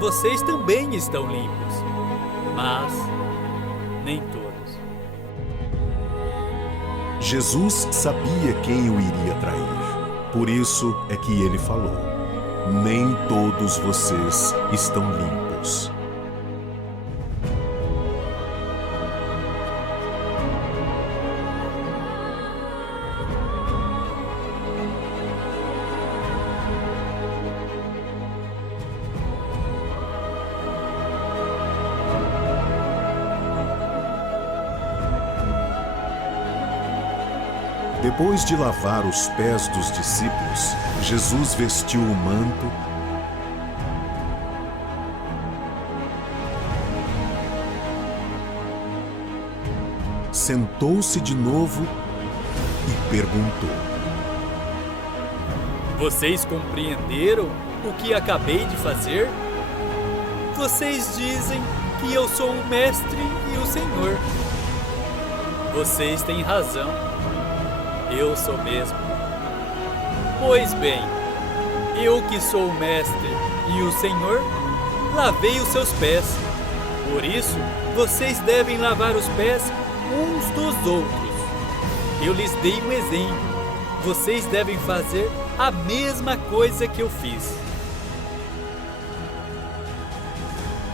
Vocês também estão limpos, mas nem todos. Jesus sabia quem o iria trair. Por isso é que ele falou: nem todos vocês estão limpos. Depois de lavar os pés dos discípulos, Jesus vestiu o manto, sentou-se de novo e perguntou: Vocês compreenderam o que acabei de fazer? Vocês dizem que eu sou o Mestre e o Senhor. Vocês têm razão. Eu sou mesmo. Pois bem, eu que sou o Mestre e o Senhor, lavei os seus pés. Por isso, vocês devem lavar os pés uns dos outros. Eu lhes dei um exemplo. Vocês devem fazer a mesma coisa que eu fiz.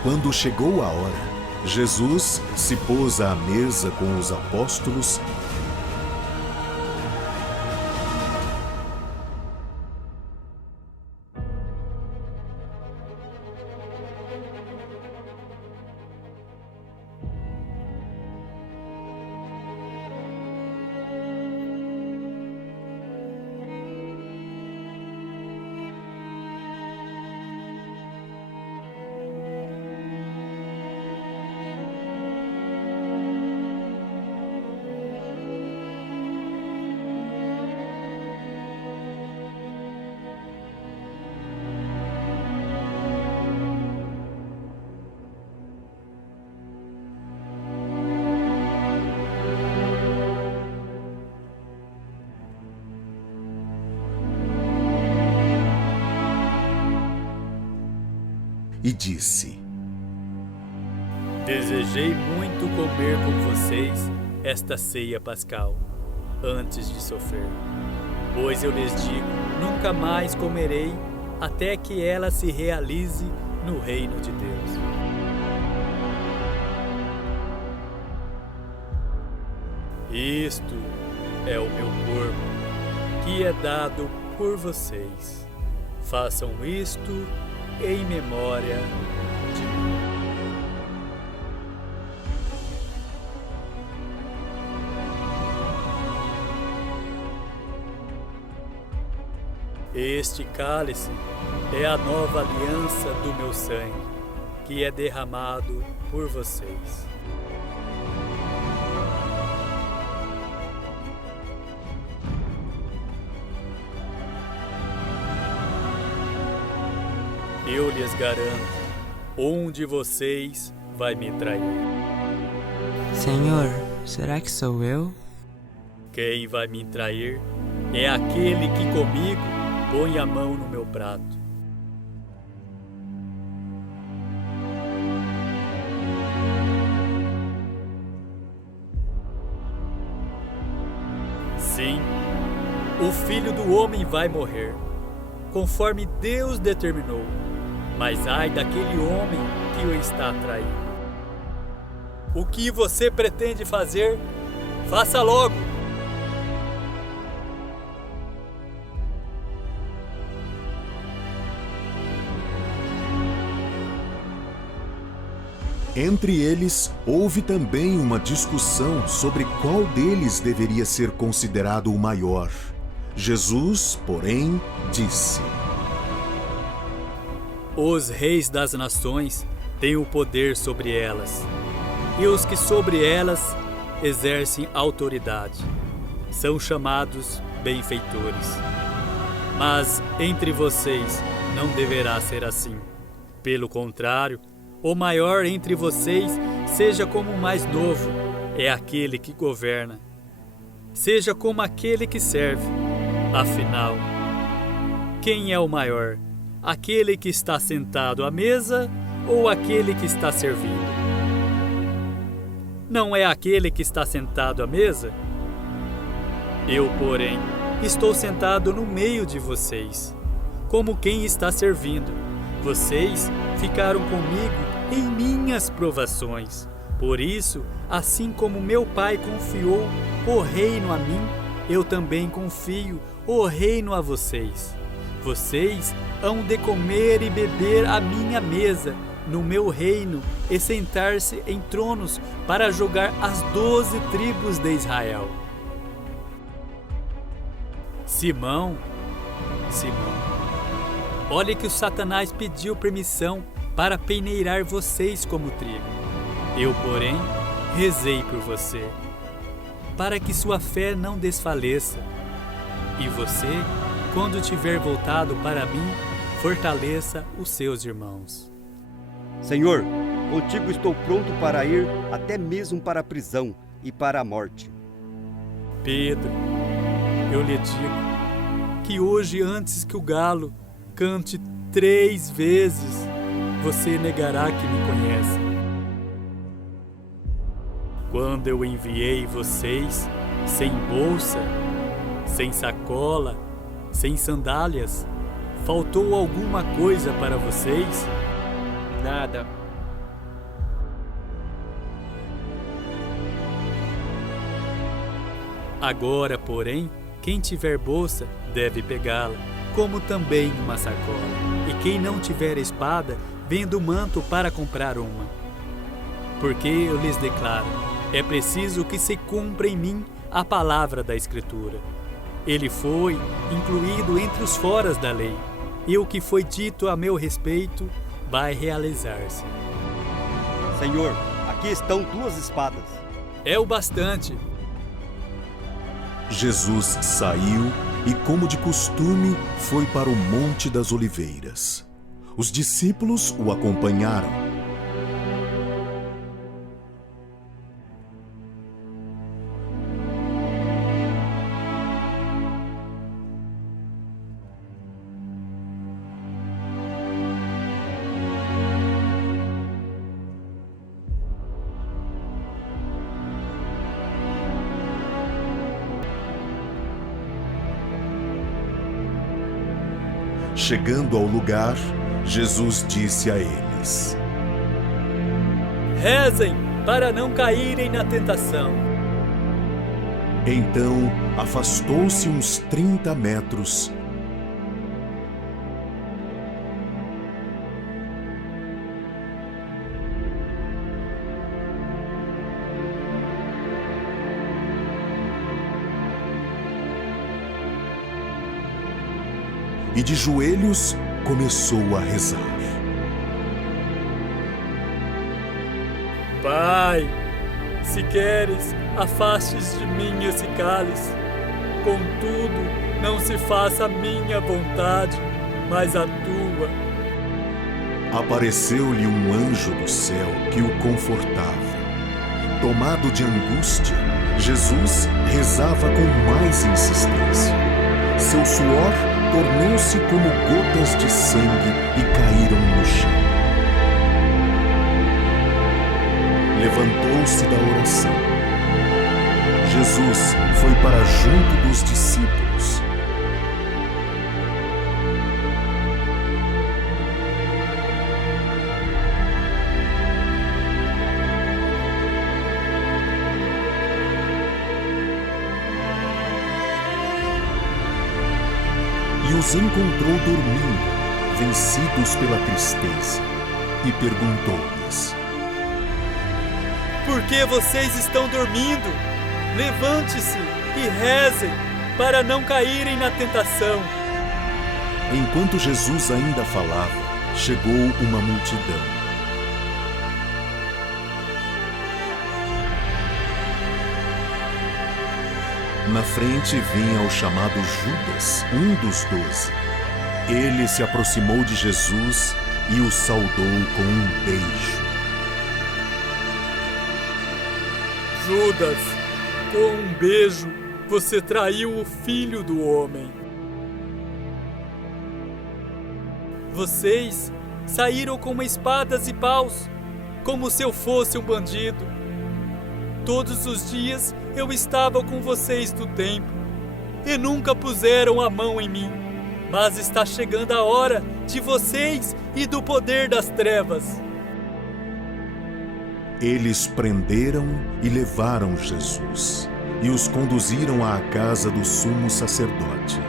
Quando chegou a hora, Jesus se pôs à mesa com os apóstolos e disse: Desejei muito comer com vocês esta ceia pascal, antes de sofrer. Pois eu lhes digo, nunca mais comerei, até que ela se realize no reino de Deus. Isto é o meu corpo, que é dado por vocês. Façam isto em memória de mim. Este cálice é a nova aliança do meu sangue, que é derramado por vocês. Eu lhes garanto, um de vocês vai me trair. Senhor, será que sou eu? Quem vai me trair é aquele que comigo põe a mão no meu prato. Sim, o Filho do Homem vai morrer, conforme Deus determinou. Mas ai daquele homem que o está traindo. O que você pretende fazer? Faça logo! Entre eles, houve também uma discussão sobre qual deles deveria ser considerado o maior. Jesus, porém, disse: Os reis das nações têm o poder sobre elas, e os que sobre elas exercem autoridade são chamados benfeitores. Mas entre vocês não deverá ser assim. Pelo contrário, o maior entre vocês seja como o mais novo, é aquele que governa. Seja como aquele que serve. Afinal, quem é o maior? Aquele que está sentado à mesa ou aquele que está servindo? Não é aquele que está sentado à mesa? Eu, porém, estou sentado no meio de vocês, como quem está servindo. Vocês ficaram comigo em minhas provações. Por isso, assim como meu Pai confiou o reino a mim, eu também confio o reino a vocês. Vocês hão de comer e beber à minha mesa, no meu reino, e sentar-se em tronos para julgar as 12 tribos de Israel. Simão, olhe que o Satanás pediu permissão para peneirar vocês como trigo. Eu, porém, rezei por você, para que sua fé não desfaleça. E você, quando tiver voltado para mim, fortaleça os seus irmãos. Senhor, contigo estou pronto para ir até mesmo para a prisão e para a morte. Pedro, eu lhe digo que hoje, antes que o galo cante 3 vezes, você negará que me conhece. Quando eu enviei vocês sem bolsa, sem sacola, sem sandálias, faltou alguma coisa para vocês? Nada. Agora, porém, quem tiver bolsa deve pegá-la, como também uma sacola. E quem não tiver espada, venda o manto para comprar uma. Porque eu lhes declaro, é preciso que se cumpra em mim a palavra da Escritura. Ele foi incluído entre os foras da lei, e o que foi dito a meu respeito vai realizar-se. Senhor, aqui estão 2 espadas. É o bastante. Jesus saiu e, como de costume, foi para o Monte das Oliveiras. Os discípulos o acompanharam. Chegando ao lugar, Jesus disse a eles: Rezem para não caírem na tentação. Então afastou-se uns 30 metros. E de joelhos começou a rezar. Pai, se queres, afastes de mim esse cálice. Contudo, não se faça a minha vontade, mas a tua. Apareceu-lhe um anjo do céu que o confortava. Tomado de angústia, Jesus rezava com mais insistência. Seu suor tornou-se como gotas de sangue e caíram no chão. Levantou-se da oração. Jesus foi para junto dos discípulos. E os encontrou dormindo, vencidos pela tristeza, e perguntou-lhes: Por que vocês estão dormindo? Levante-se e rezem, para não caírem na tentação. Enquanto Jesus ainda falava, chegou uma multidão. Na frente vinha o chamado Judas, um dos 12. Ele se aproximou de Jesus e o saudou com um beijo. Judas, com um beijo, você traiu o Filho do Homem. Vocês saíram com espadas e paus, como se eu fosse um bandido. Todos os dias eu estava com vocês no templo e nunca puseram a mão em mim. Mas está chegando a hora de vocês e do poder das trevas. Eles prenderam e levaram Jesus e os conduziram à casa do sumo sacerdote.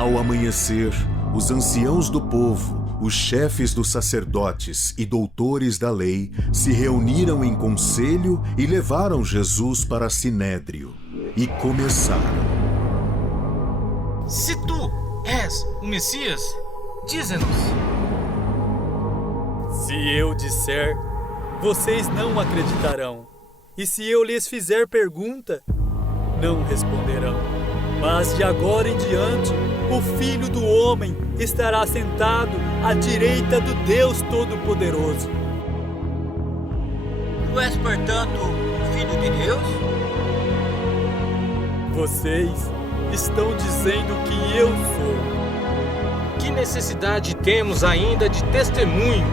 Ao amanhecer, os anciãos do povo, os chefes dos sacerdotes e doutores da lei se reuniram em conselho e levaram Jesus para Sinédrio e começaram. Se tu és o Messias, dize-nos. Se eu disser, vocês não acreditarão. E se eu lhes fizer pergunta, não responderão. Mas de agora em diante, o Filho do Homem estará sentado à direita do Deus Todo-Poderoso. Tu és, portanto, o Filho de Deus? Vocês estão dizendo que eu sou. Que necessidade temos ainda de testemunho?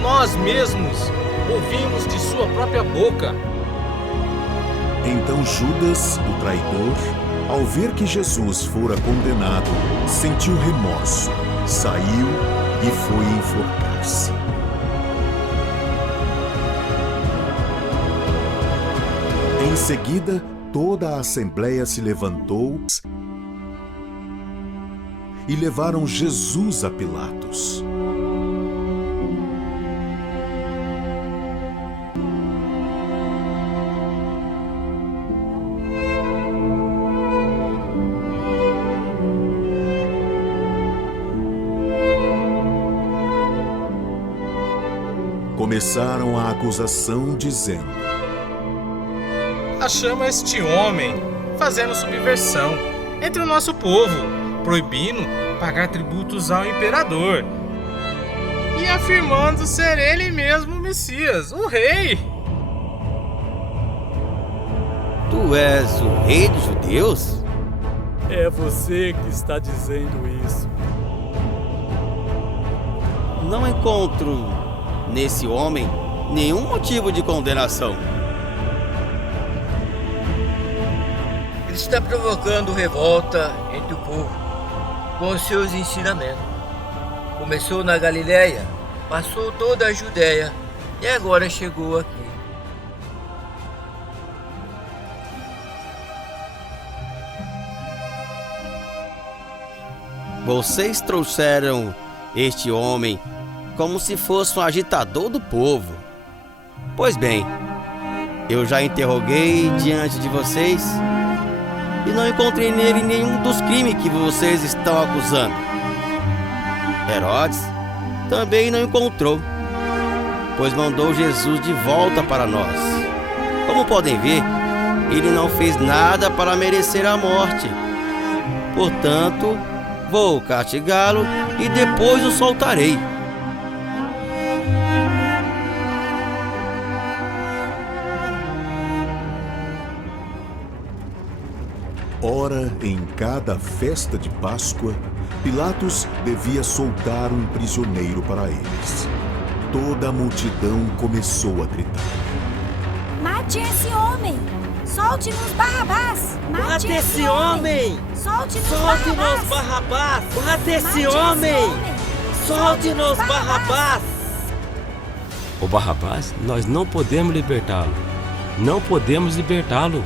Nós mesmos ouvimos de sua própria boca. Então Judas, o traidor, ao ver que Jesus fora condenado, sentiu remorso, saiu e foi enforcar-se. Em seguida, toda a assembleia se levantou e levaram Jesus a Pilatos. Começaram a acusação dizendo: Achamos este homem fazendo subversão entre o nosso povo, proibindo pagar tributos ao imperador e afirmando ser ele mesmo o Messias, o rei. Tu és o rei dos judeus? É você que está dizendo isso. Não encontro nesse homem nenhum motivo de condenação. Ele está provocando revolta entre o povo com os seus ensinamentos. Começou na Galileia, passou toda a Judéia e agora chegou aqui. Vocês trouxeram este homem como se fosse um agitador do povo. Pois bem, eu já interroguei diante de vocês e não encontrei nele nenhum dos crimes que vocês estão acusando. Herodes também não encontrou, pois mandou Jesus de volta para nós. Como podem ver, ele não fez nada para merecer a morte. Portanto, vou castigá-lo e depois o soltarei. Ora, em cada festa de Páscoa, Pilatos devia soltar um prisioneiro para eles. Toda a multidão começou a gritar: Mate esse homem! Solte-nos Barrabás! Mate esse homem! Solte-nos Barrabás! Mate esse homem! Solte-nos Barrabás! O Barrabás, nós não podemos libertá-lo. Não podemos libertá-lo.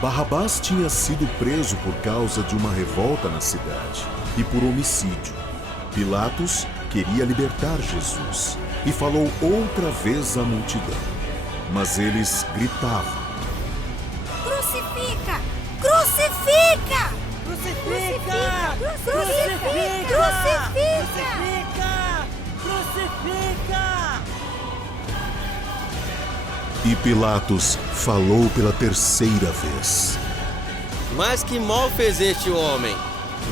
Barrabás tinha sido preso por causa de uma revolta na cidade e por homicídio. Pilatos queria libertar Jesus e falou outra vez à multidão, mas eles gritavam: Crucifica! Crucifica! Crucifica! Crucifica! Crucifica! Crucifica! E Pilatos falou pela terceira vez. Mas que mal fez este homem?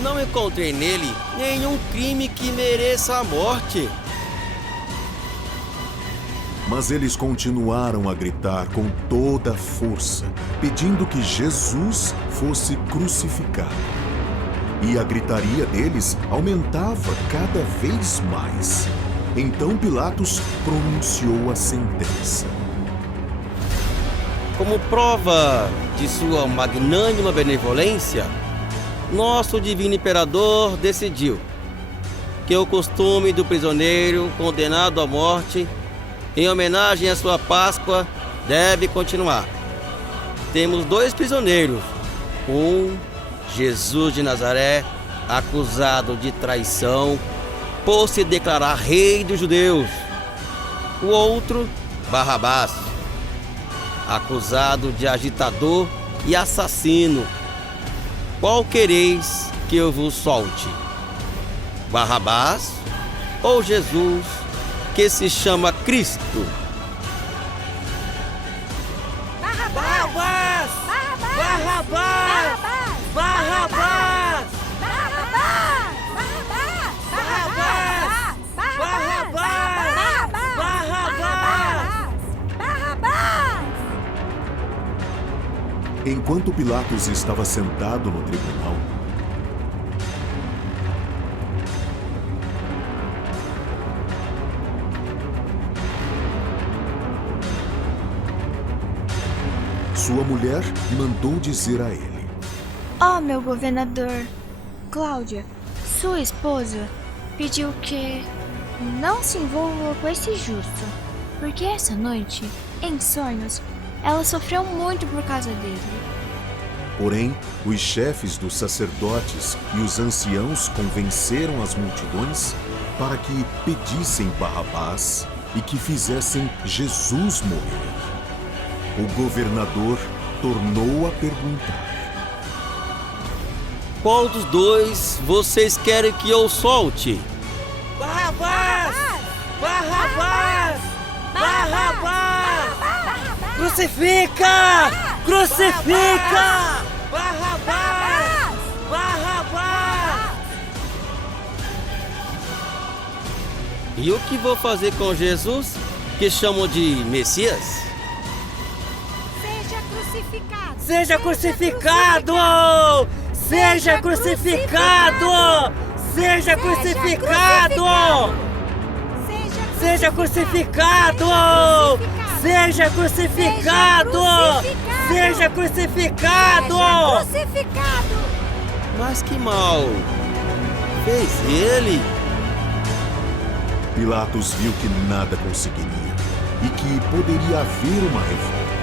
Não encontrei nele nenhum crime que mereça a morte. Mas eles continuaram a gritar com toda a força, pedindo que Jesus fosse crucificado. E a gritaria deles aumentava cada vez mais. Então Pilatos pronunciou a sentença. Como prova de sua magnânima benevolência, nosso divino imperador decidiu que o costume do prisioneiro condenado à morte, em homenagem à sua Páscoa, deve continuar. Temos 2 prisioneiros. Um, Jesus de Nazaré, acusado de traição por se declarar rei dos judeus. O outro, Barrabás, acusado de agitador e assassino. Qual quereis que eu vos solte? Barrabás ou Jesus, que se chama Cristo? Barrabás! Barrabás! Barrabás! Enquanto Pilatos estava sentado no tribunal, sua mulher mandou dizer a ele: Ó, meu governador, Cláudia, sua esposa, pediu que não se envolva com esse justo, porque essa noite, em sonhos, ela sofreu muito por causa dele. Porém, os chefes dos sacerdotes e os anciãos convenceram as multidões para que pedissem Barrabás e que fizessem Jesus morrer. O governador tornou a perguntar: Qual dos 2 vocês querem que eu solte? Barrabás! Barrabás! Barrabás! Crucifica! Crucifica! Barrabás! Barrabás! E o que vou fazer com Jesus, que chamam de Messias? Seja crucificado! Seja crucificado! Seja crucificado! Seja crucificado! Seja crucificado! Seja crucificado! Mas que mal fez ele? Pilatos viu que nada conseguiria e que poderia haver uma revolta.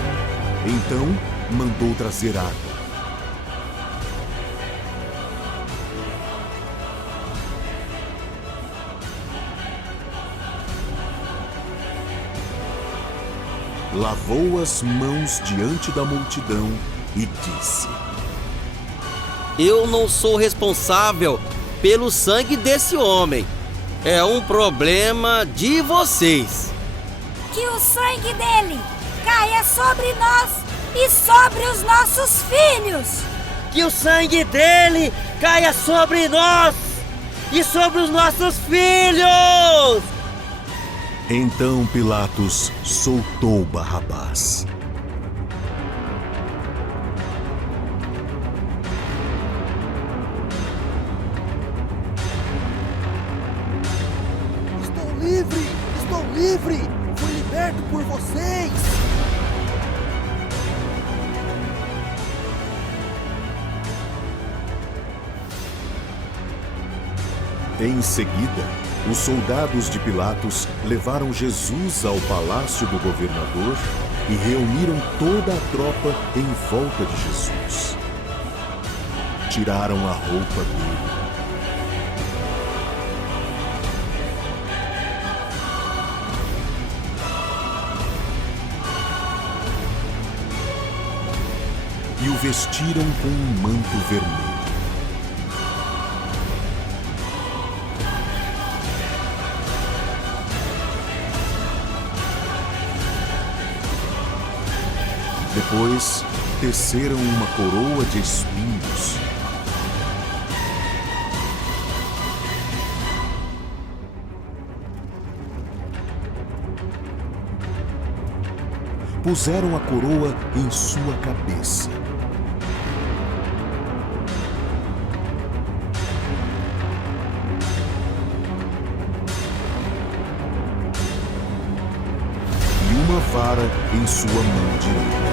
Então, mandou trazer água. Lavou as mãos diante da multidão e disse: Eu não sou responsável pelo sangue desse homem. É um problema de vocês. Que o sangue dele caia sobre nós e sobre os nossos filhos. Que o sangue dele caia sobre nós e sobre os nossos filhos. Então Pilatos soltou Barrabás. Estou livre! Estou livre! Fui liberto por vocês! Em seguida, os soldados de Pilatos levaram Jesus ao palácio do governador e reuniram toda a tropa em volta de Jesus. Tiraram a roupa dele. E o vestiram com um manto vermelho. Depois, teceram uma coroa de espinhos. Puseram a coroa em sua cabeça. E uma vara em sua mão direita.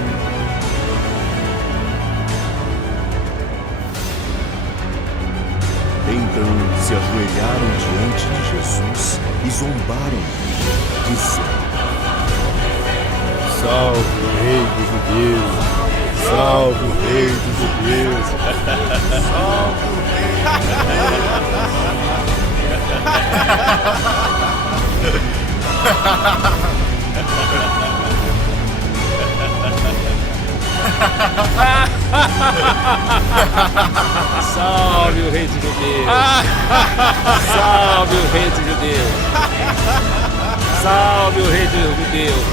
Então se ajoelharam diante de Jesus e zombaram, dizendo: Salve o Rei dos Judeus! Salve o Rei dos Judeus! Salve o Salve o Rei dos Judeus! Salve o Rei dos Judeus! Salve o Rei dos Judeus!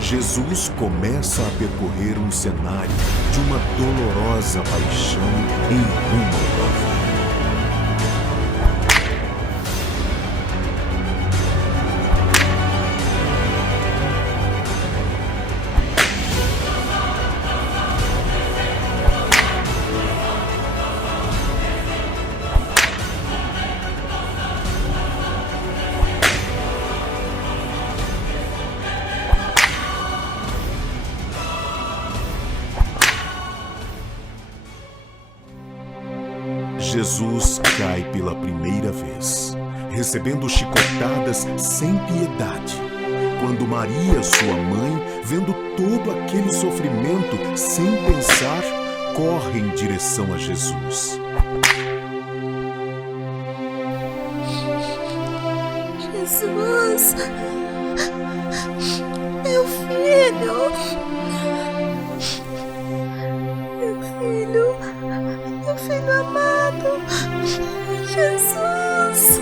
Jesus começa a percorrer um cenário de uma dolorosa paixão em rumo ao Calvário. Jesus cai pela primeira vez, recebendo chicotadas sem piedade. Quando Maria, sua mãe, vendo todo aquele sofrimento sem pensar, corre em direção a Jesus. Jesus, meu filho, meu filho amado, Jesus.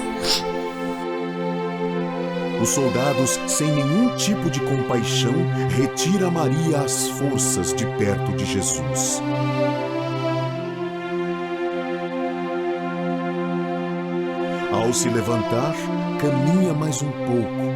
Os soldados, sem nenhum tipo de compaixão, retiram Maria às forças de perto de Jesus. Ao se levantar, caminha mais um pouco.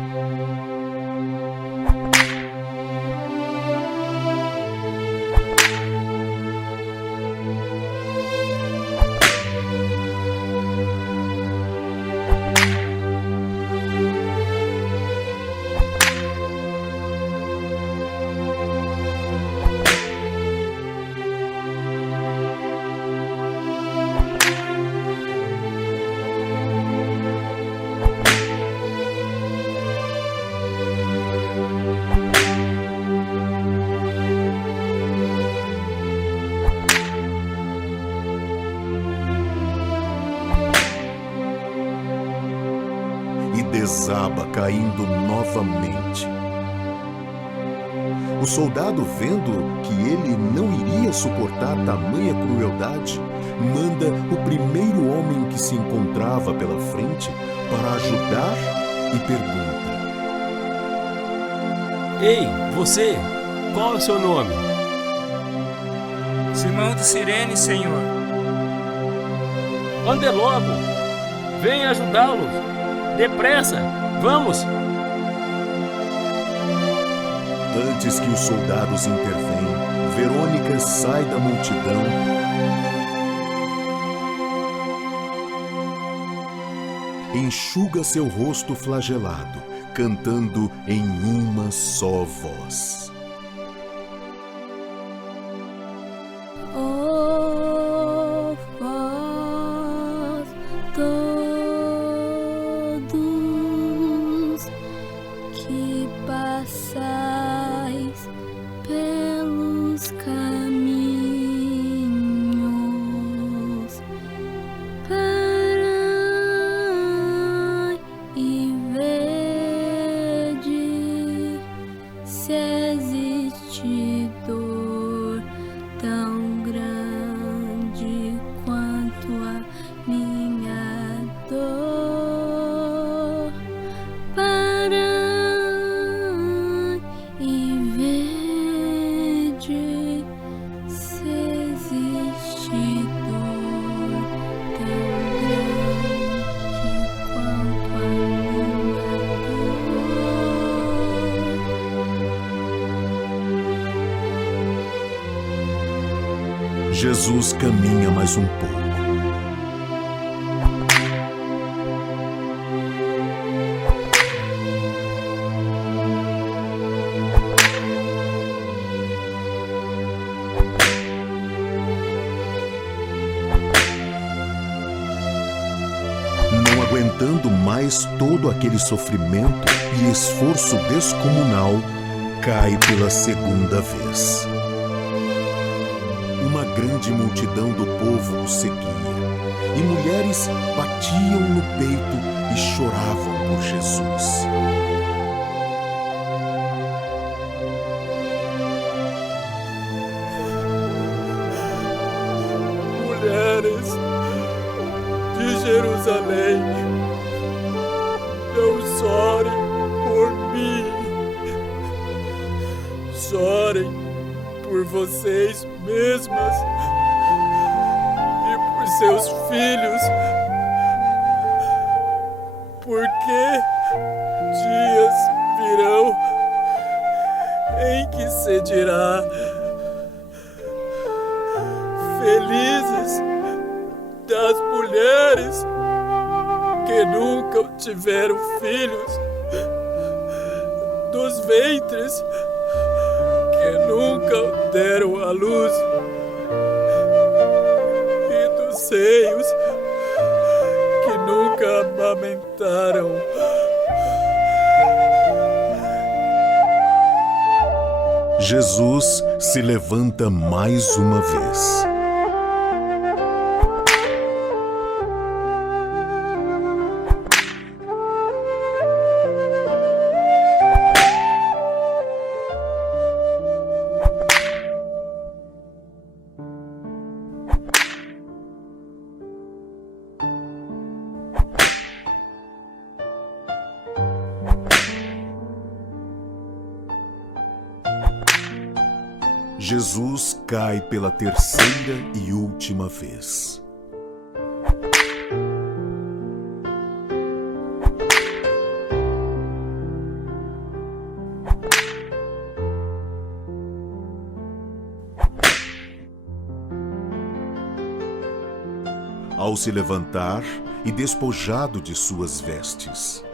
Desaba caindo novamente. O soldado, vendo que ele não iria suportar tamanha crueldade, manda o primeiro homem que se encontrava pela frente para ajudar e pergunta: Ei, você, qual é o seu nome? Simão de Cirene, Senhor. Ande logo, venha ajudá-los. Depressa, vamos! Antes que os soldados intervenham, Verônica sai da multidão enxuga seu rosto flagelado, cantando em uma só voz. Oh, vós todos que passais pelos caminhos, parai e vede se Jesus caminha mais um pouco. Não aguentando mais todo aquele sofrimento e esforço descomunal, cai pela segunda vez. Uma grande multidão do povo o seguia, e mulheres batiam no peito e choravam por Jesus. Mulheres de Jerusalém, não chorem por mim, chorem por vocês mesmas e por seus filhos, porque dias virão em que se dirá: felizes das mulheres que nunca tiveram filhos, dos ventres que nunca deram à luz e dos seios que nunca amamentaram. Jesus se levanta mais uma vez. Jesus cai pela terceira e última vez. Ao se levantar e despojado de suas vestes,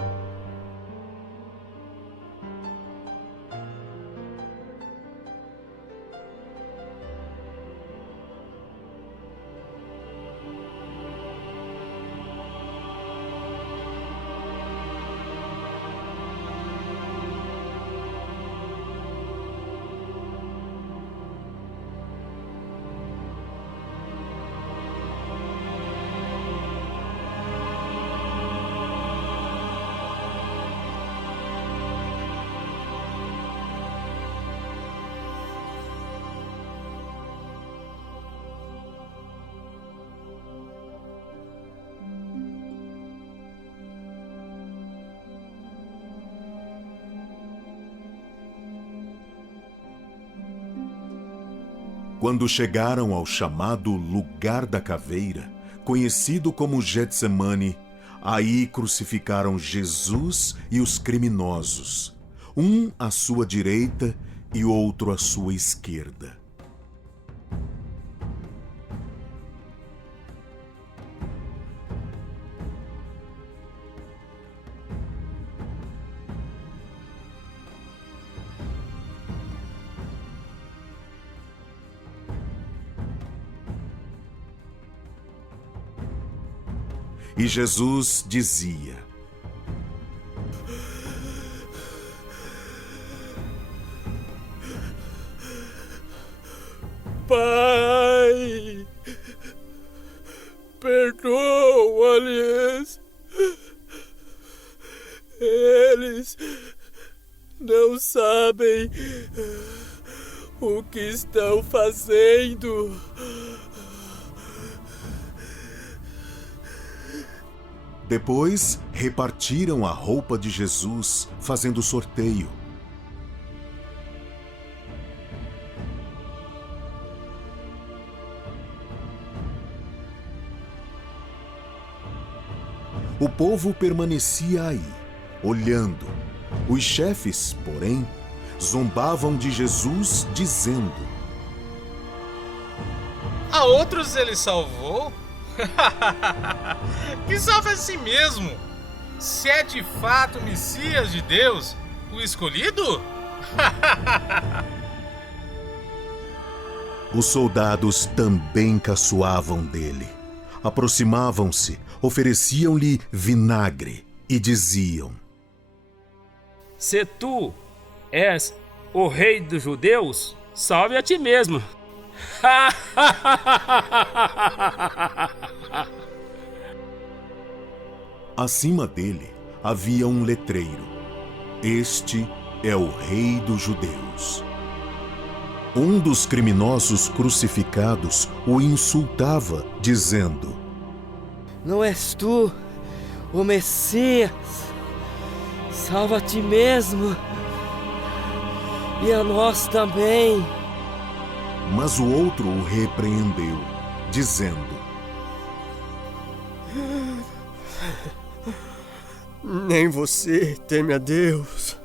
quando chegaram ao chamado Lugar da Caveira, conhecido como Getsemane, aí crucificaram Jesus e os criminosos, um à sua direita e outro à sua esquerda. E Jesus dizia: Pai, perdoa-lhes. Eles não sabem o que estão fazendo. Depois, repartiram a roupa de Jesus, fazendo sorteio. O povo permanecia aí, olhando. Os chefes, porém, zombavam de Jesus, dizendo: outros ele salvou? Que salva a si mesmo? Se é de fato o Messias de Deus, o escolhido? Os soldados também caçoavam dele. Aproximavam-se, ofereciam-lhe vinagre e diziam: Se tu és o rei dos judeus, salve a ti mesmo. Acima dele havia um letreiro: Este é o Rei dos Judeus. Um dos criminosos crucificados o insultava, dizendo: Não és tu o Messias? Salva a ti mesmo e a nós também. Mas o outro o repreendeu, dizendo: Nem você teme a Deus,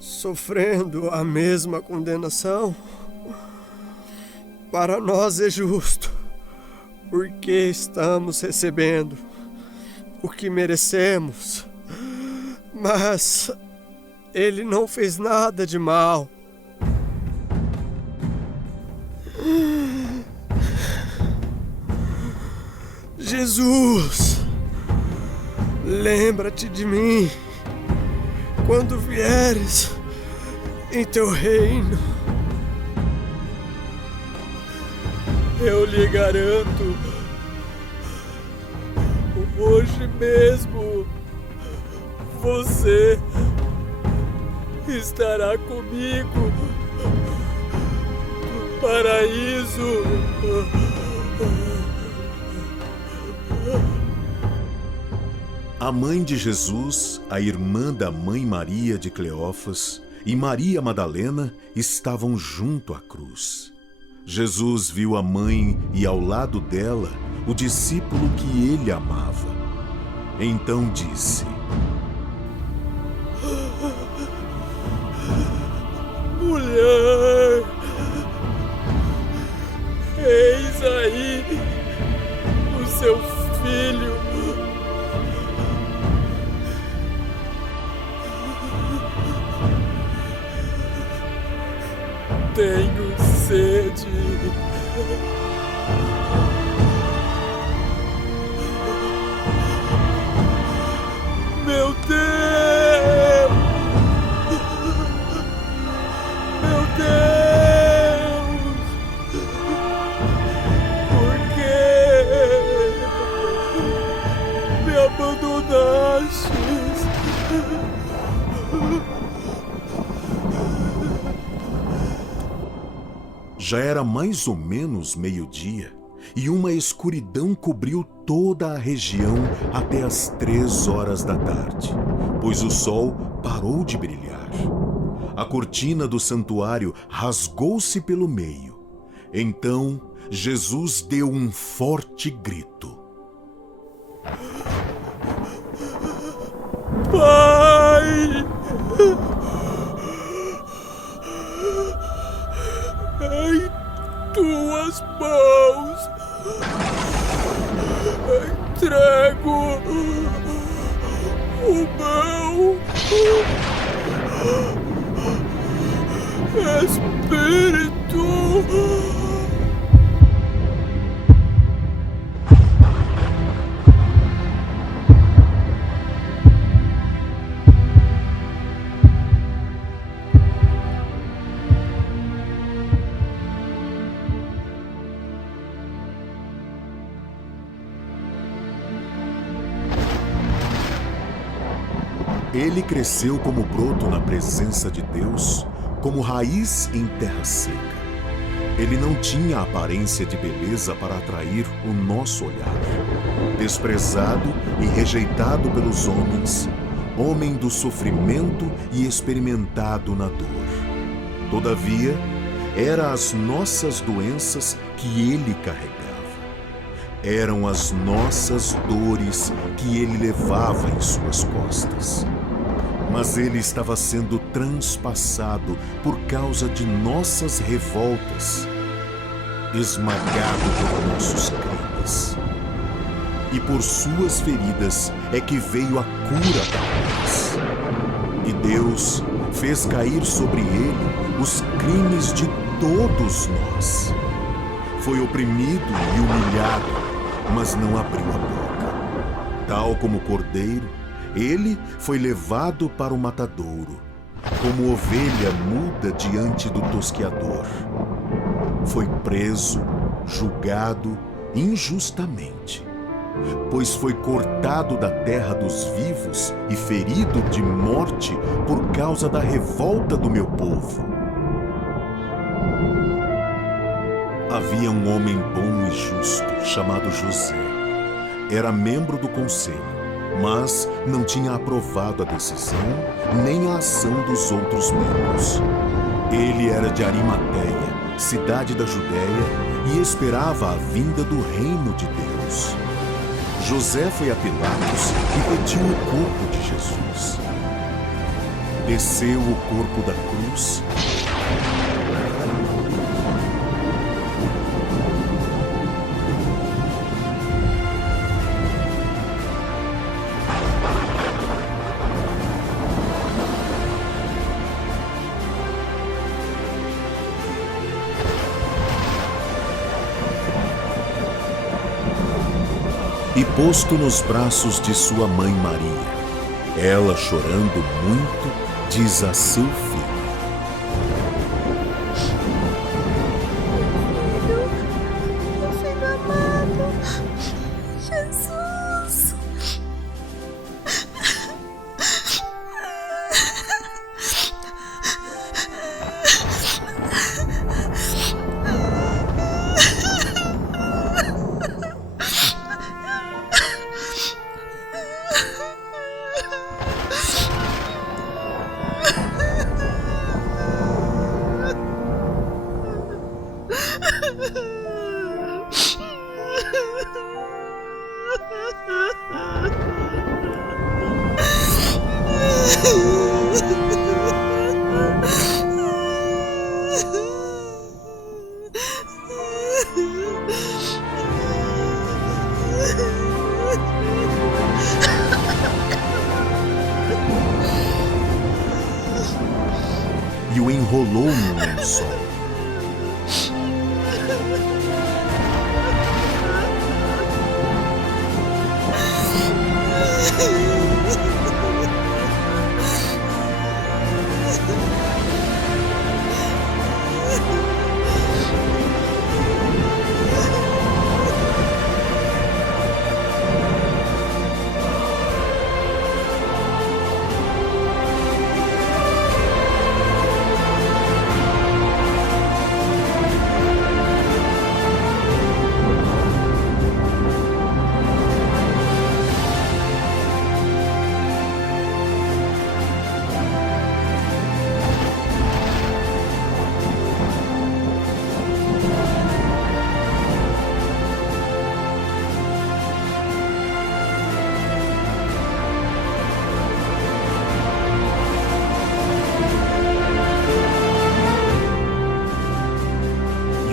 sofrendo a mesma condenação? Para nós é justo, porque estamos recebendo o que merecemos. Mas ele não fez nada de mal. Jesus, lembra-te de mim quando vieres em teu reino. Eu lhe garanto, hoje mesmo você estará comigo no paraíso. A mãe de Jesus, a irmã da mãe Maria de Cleófas e Maria Madalena estavam junto à cruz. Jesus viu a mãe e ao lado dela o discípulo que ele amava. Então disse: Mulher, eis aí o seu filho. Tenho sede. Meu Deus! Meu Deus! Por que me abandonaste? Já era mais ou menos meio-dia, e uma escuridão cobriu toda a região até as 3 horas da tarde, pois o sol parou de brilhar. A cortina do santuário rasgou-se pelo meio. Então, Jesus deu um forte grito: Pai! Em tuas mãos entrego o meu espírito. Ele cresceu como broto na presença de Deus, como raiz em terra seca. Ele não tinha a aparência de beleza para atrair o nosso olhar. Desprezado e rejeitado pelos homens, homem do sofrimento e experimentado na dor. Todavia, eram as nossas doenças que ele carregava. Eram as nossas dores que ele levava em suas costas. Mas ele estava sendo transpassado por causa de nossas revoltas. esmagado por nossos crimes. E por suas feridas é que veio a cura para nós. E Deus fez cair sobre ele os crimes de todos nós. Foi oprimido e humilhado, mas não abriu a boca. Tal como o cordeiro, ele foi levado para o matadouro, como ovelha muda diante do tosqueador. Foi preso, julgado injustamente, pois foi cortado da terra dos vivos e ferido de morte por causa da revolta do meu povo. Havia um homem bom e justo, chamado José. Era membro do conselho, mas não tinha aprovado a decisão nem a ação dos outros membros. Ele era de Arimateia, cidade da Judéia, e esperava a vinda do reino de Deus. José foi a Pilatos e pediu o corpo de Jesus. Desceu o corpo da cruz e posto nos braços de sua mãe Maria. Ela, chorando muito, diz a seu filho: Meu filho amado, Jesus. e o enrolou num lençol.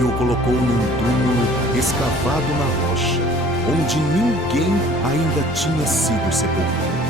E o colocou num túmulo escavado na rocha, onde ninguém ainda tinha sido sepultado.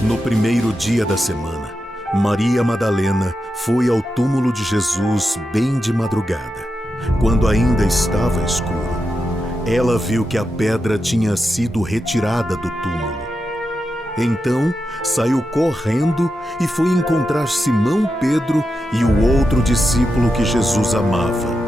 No primeiro dia da semana, Maria Madalena foi ao túmulo de Jesus bem de madrugada, quando ainda estava escuro. Ela viu que a pedra tinha sido retirada do túmulo. Então, saiu correndo e foi encontrar Simão Pedro e o outro discípulo que Jesus amava.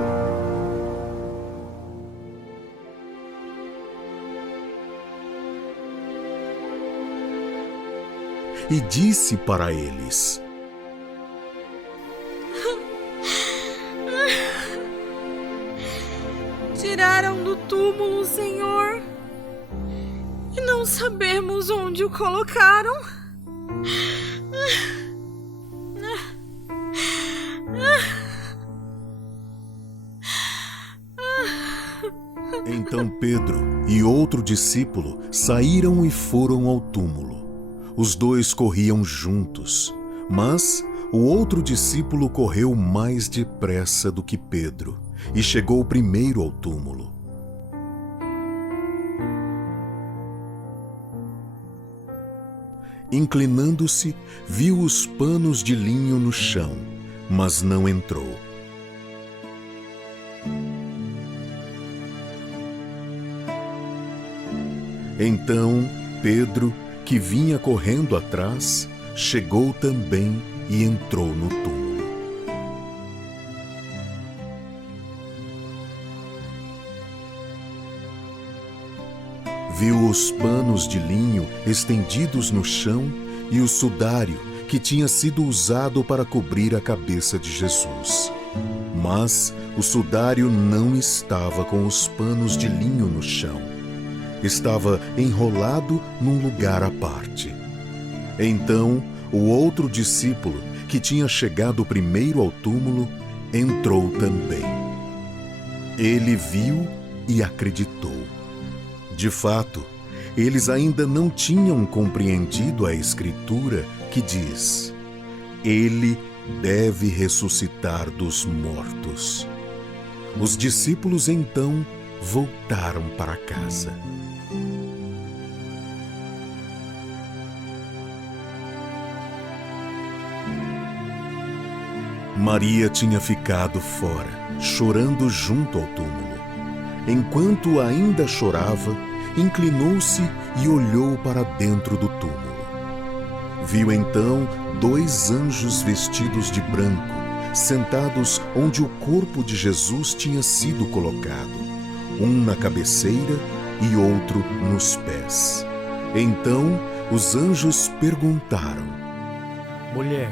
e disse para eles: Tiraram do túmulo o Senhor e não sabemos onde o colocaram. Então Pedro e outro discípulo saíram e foram ao túmulo. Os dois corriam juntos, mas o outro discípulo correu mais depressa do que Pedro e chegou primeiro ao túmulo. Inclinando-se, viu os panos de linho no chão, mas não entrou. Então Pedro, que vinha correndo atrás, chegou também e entrou no túmulo. Viu os panos de linho estendidos no chão e o sudário que tinha sido usado para cobrir a cabeça de Jesus. Mas o sudário não estava com os panos de linho no chão. Estava enrolado num lugar à parte. Então, o outro discípulo, que tinha chegado primeiro ao túmulo, entrou também. Ele viu e acreditou. De fato, eles ainda não tinham compreendido a Escritura que diz: Ele deve ressuscitar dos mortos. Os discípulos então voltaram para casa. Maria tinha ficado fora, chorando junto ao túmulo. Enquanto ainda chorava, inclinou-se e olhou para dentro do túmulo. Viu então 2 anjos vestidos de branco, sentados onde o corpo de Jesus tinha sido colocado, um na cabeceira e outro nos pés. Então os anjos perguntaram: Mulher,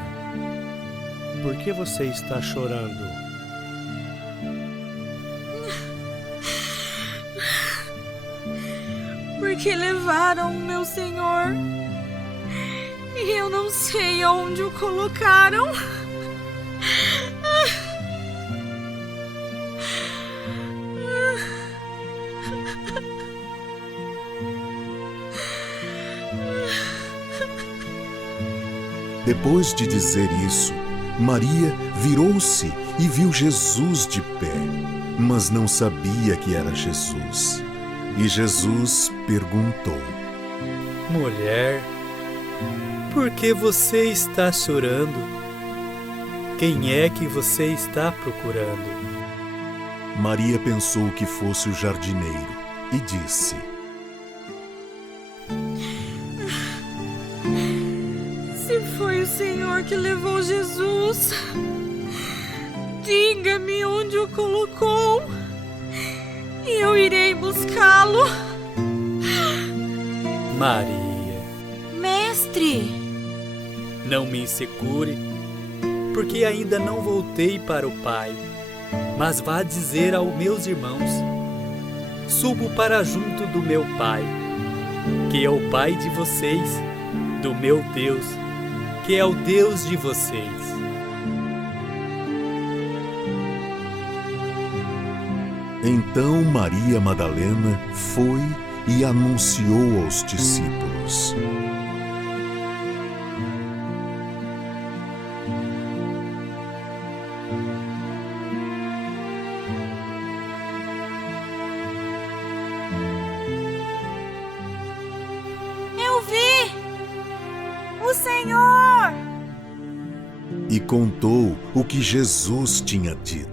por que você está chorando? Porque levaram o meu Senhor e eu não sei aonde o colocaram. Depois de dizer isso, Maria virou-se e viu Jesus de pé, mas não sabia que era Jesus. E Jesus perguntou: Mulher, por que você está chorando? Quem é que você está procurando? Maria pensou que fosse o jardineiro e disse: Se foi o Senhor que levou Jesus, diga-me onde o colocou e eu irei buscá-lo. Maria. Mestre! Não me insegure, porque ainda não voltei para o Pai. Mas vá dizer aos meus irmãos: subo para junto do meu Pai, que é o Pai de vocês, do meu Deus, que é o Deus de vocês. Então Maria Madalena foi e anunciou aos discípulos: Eu vi o Senhor! E contou o que Jesus tinha dito.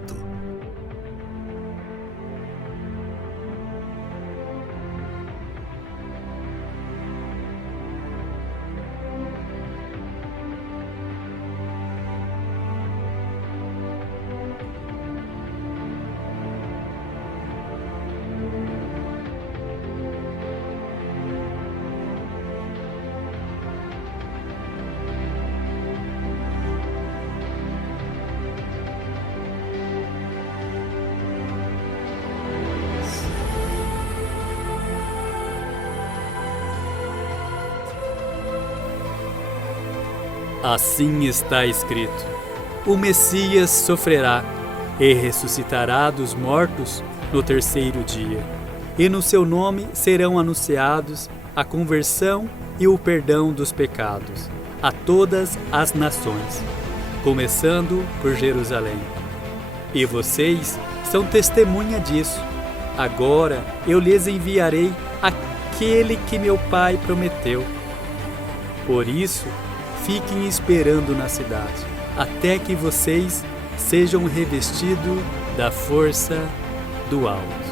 Assim está escrito: o Messias sofrerá e ressuscitará dos mortos no terceiro dia, e no seu nome serão anunciados a conversão e o perdão dos pecados a todas as nações, começando por Jerusalém. E vocês são testemunha disso. Agora eu lhes enviarei aquele que meu Pai prometeu. Por isso, fiquem esperando na cidade, até que vocês sejam revestidos da força do alto.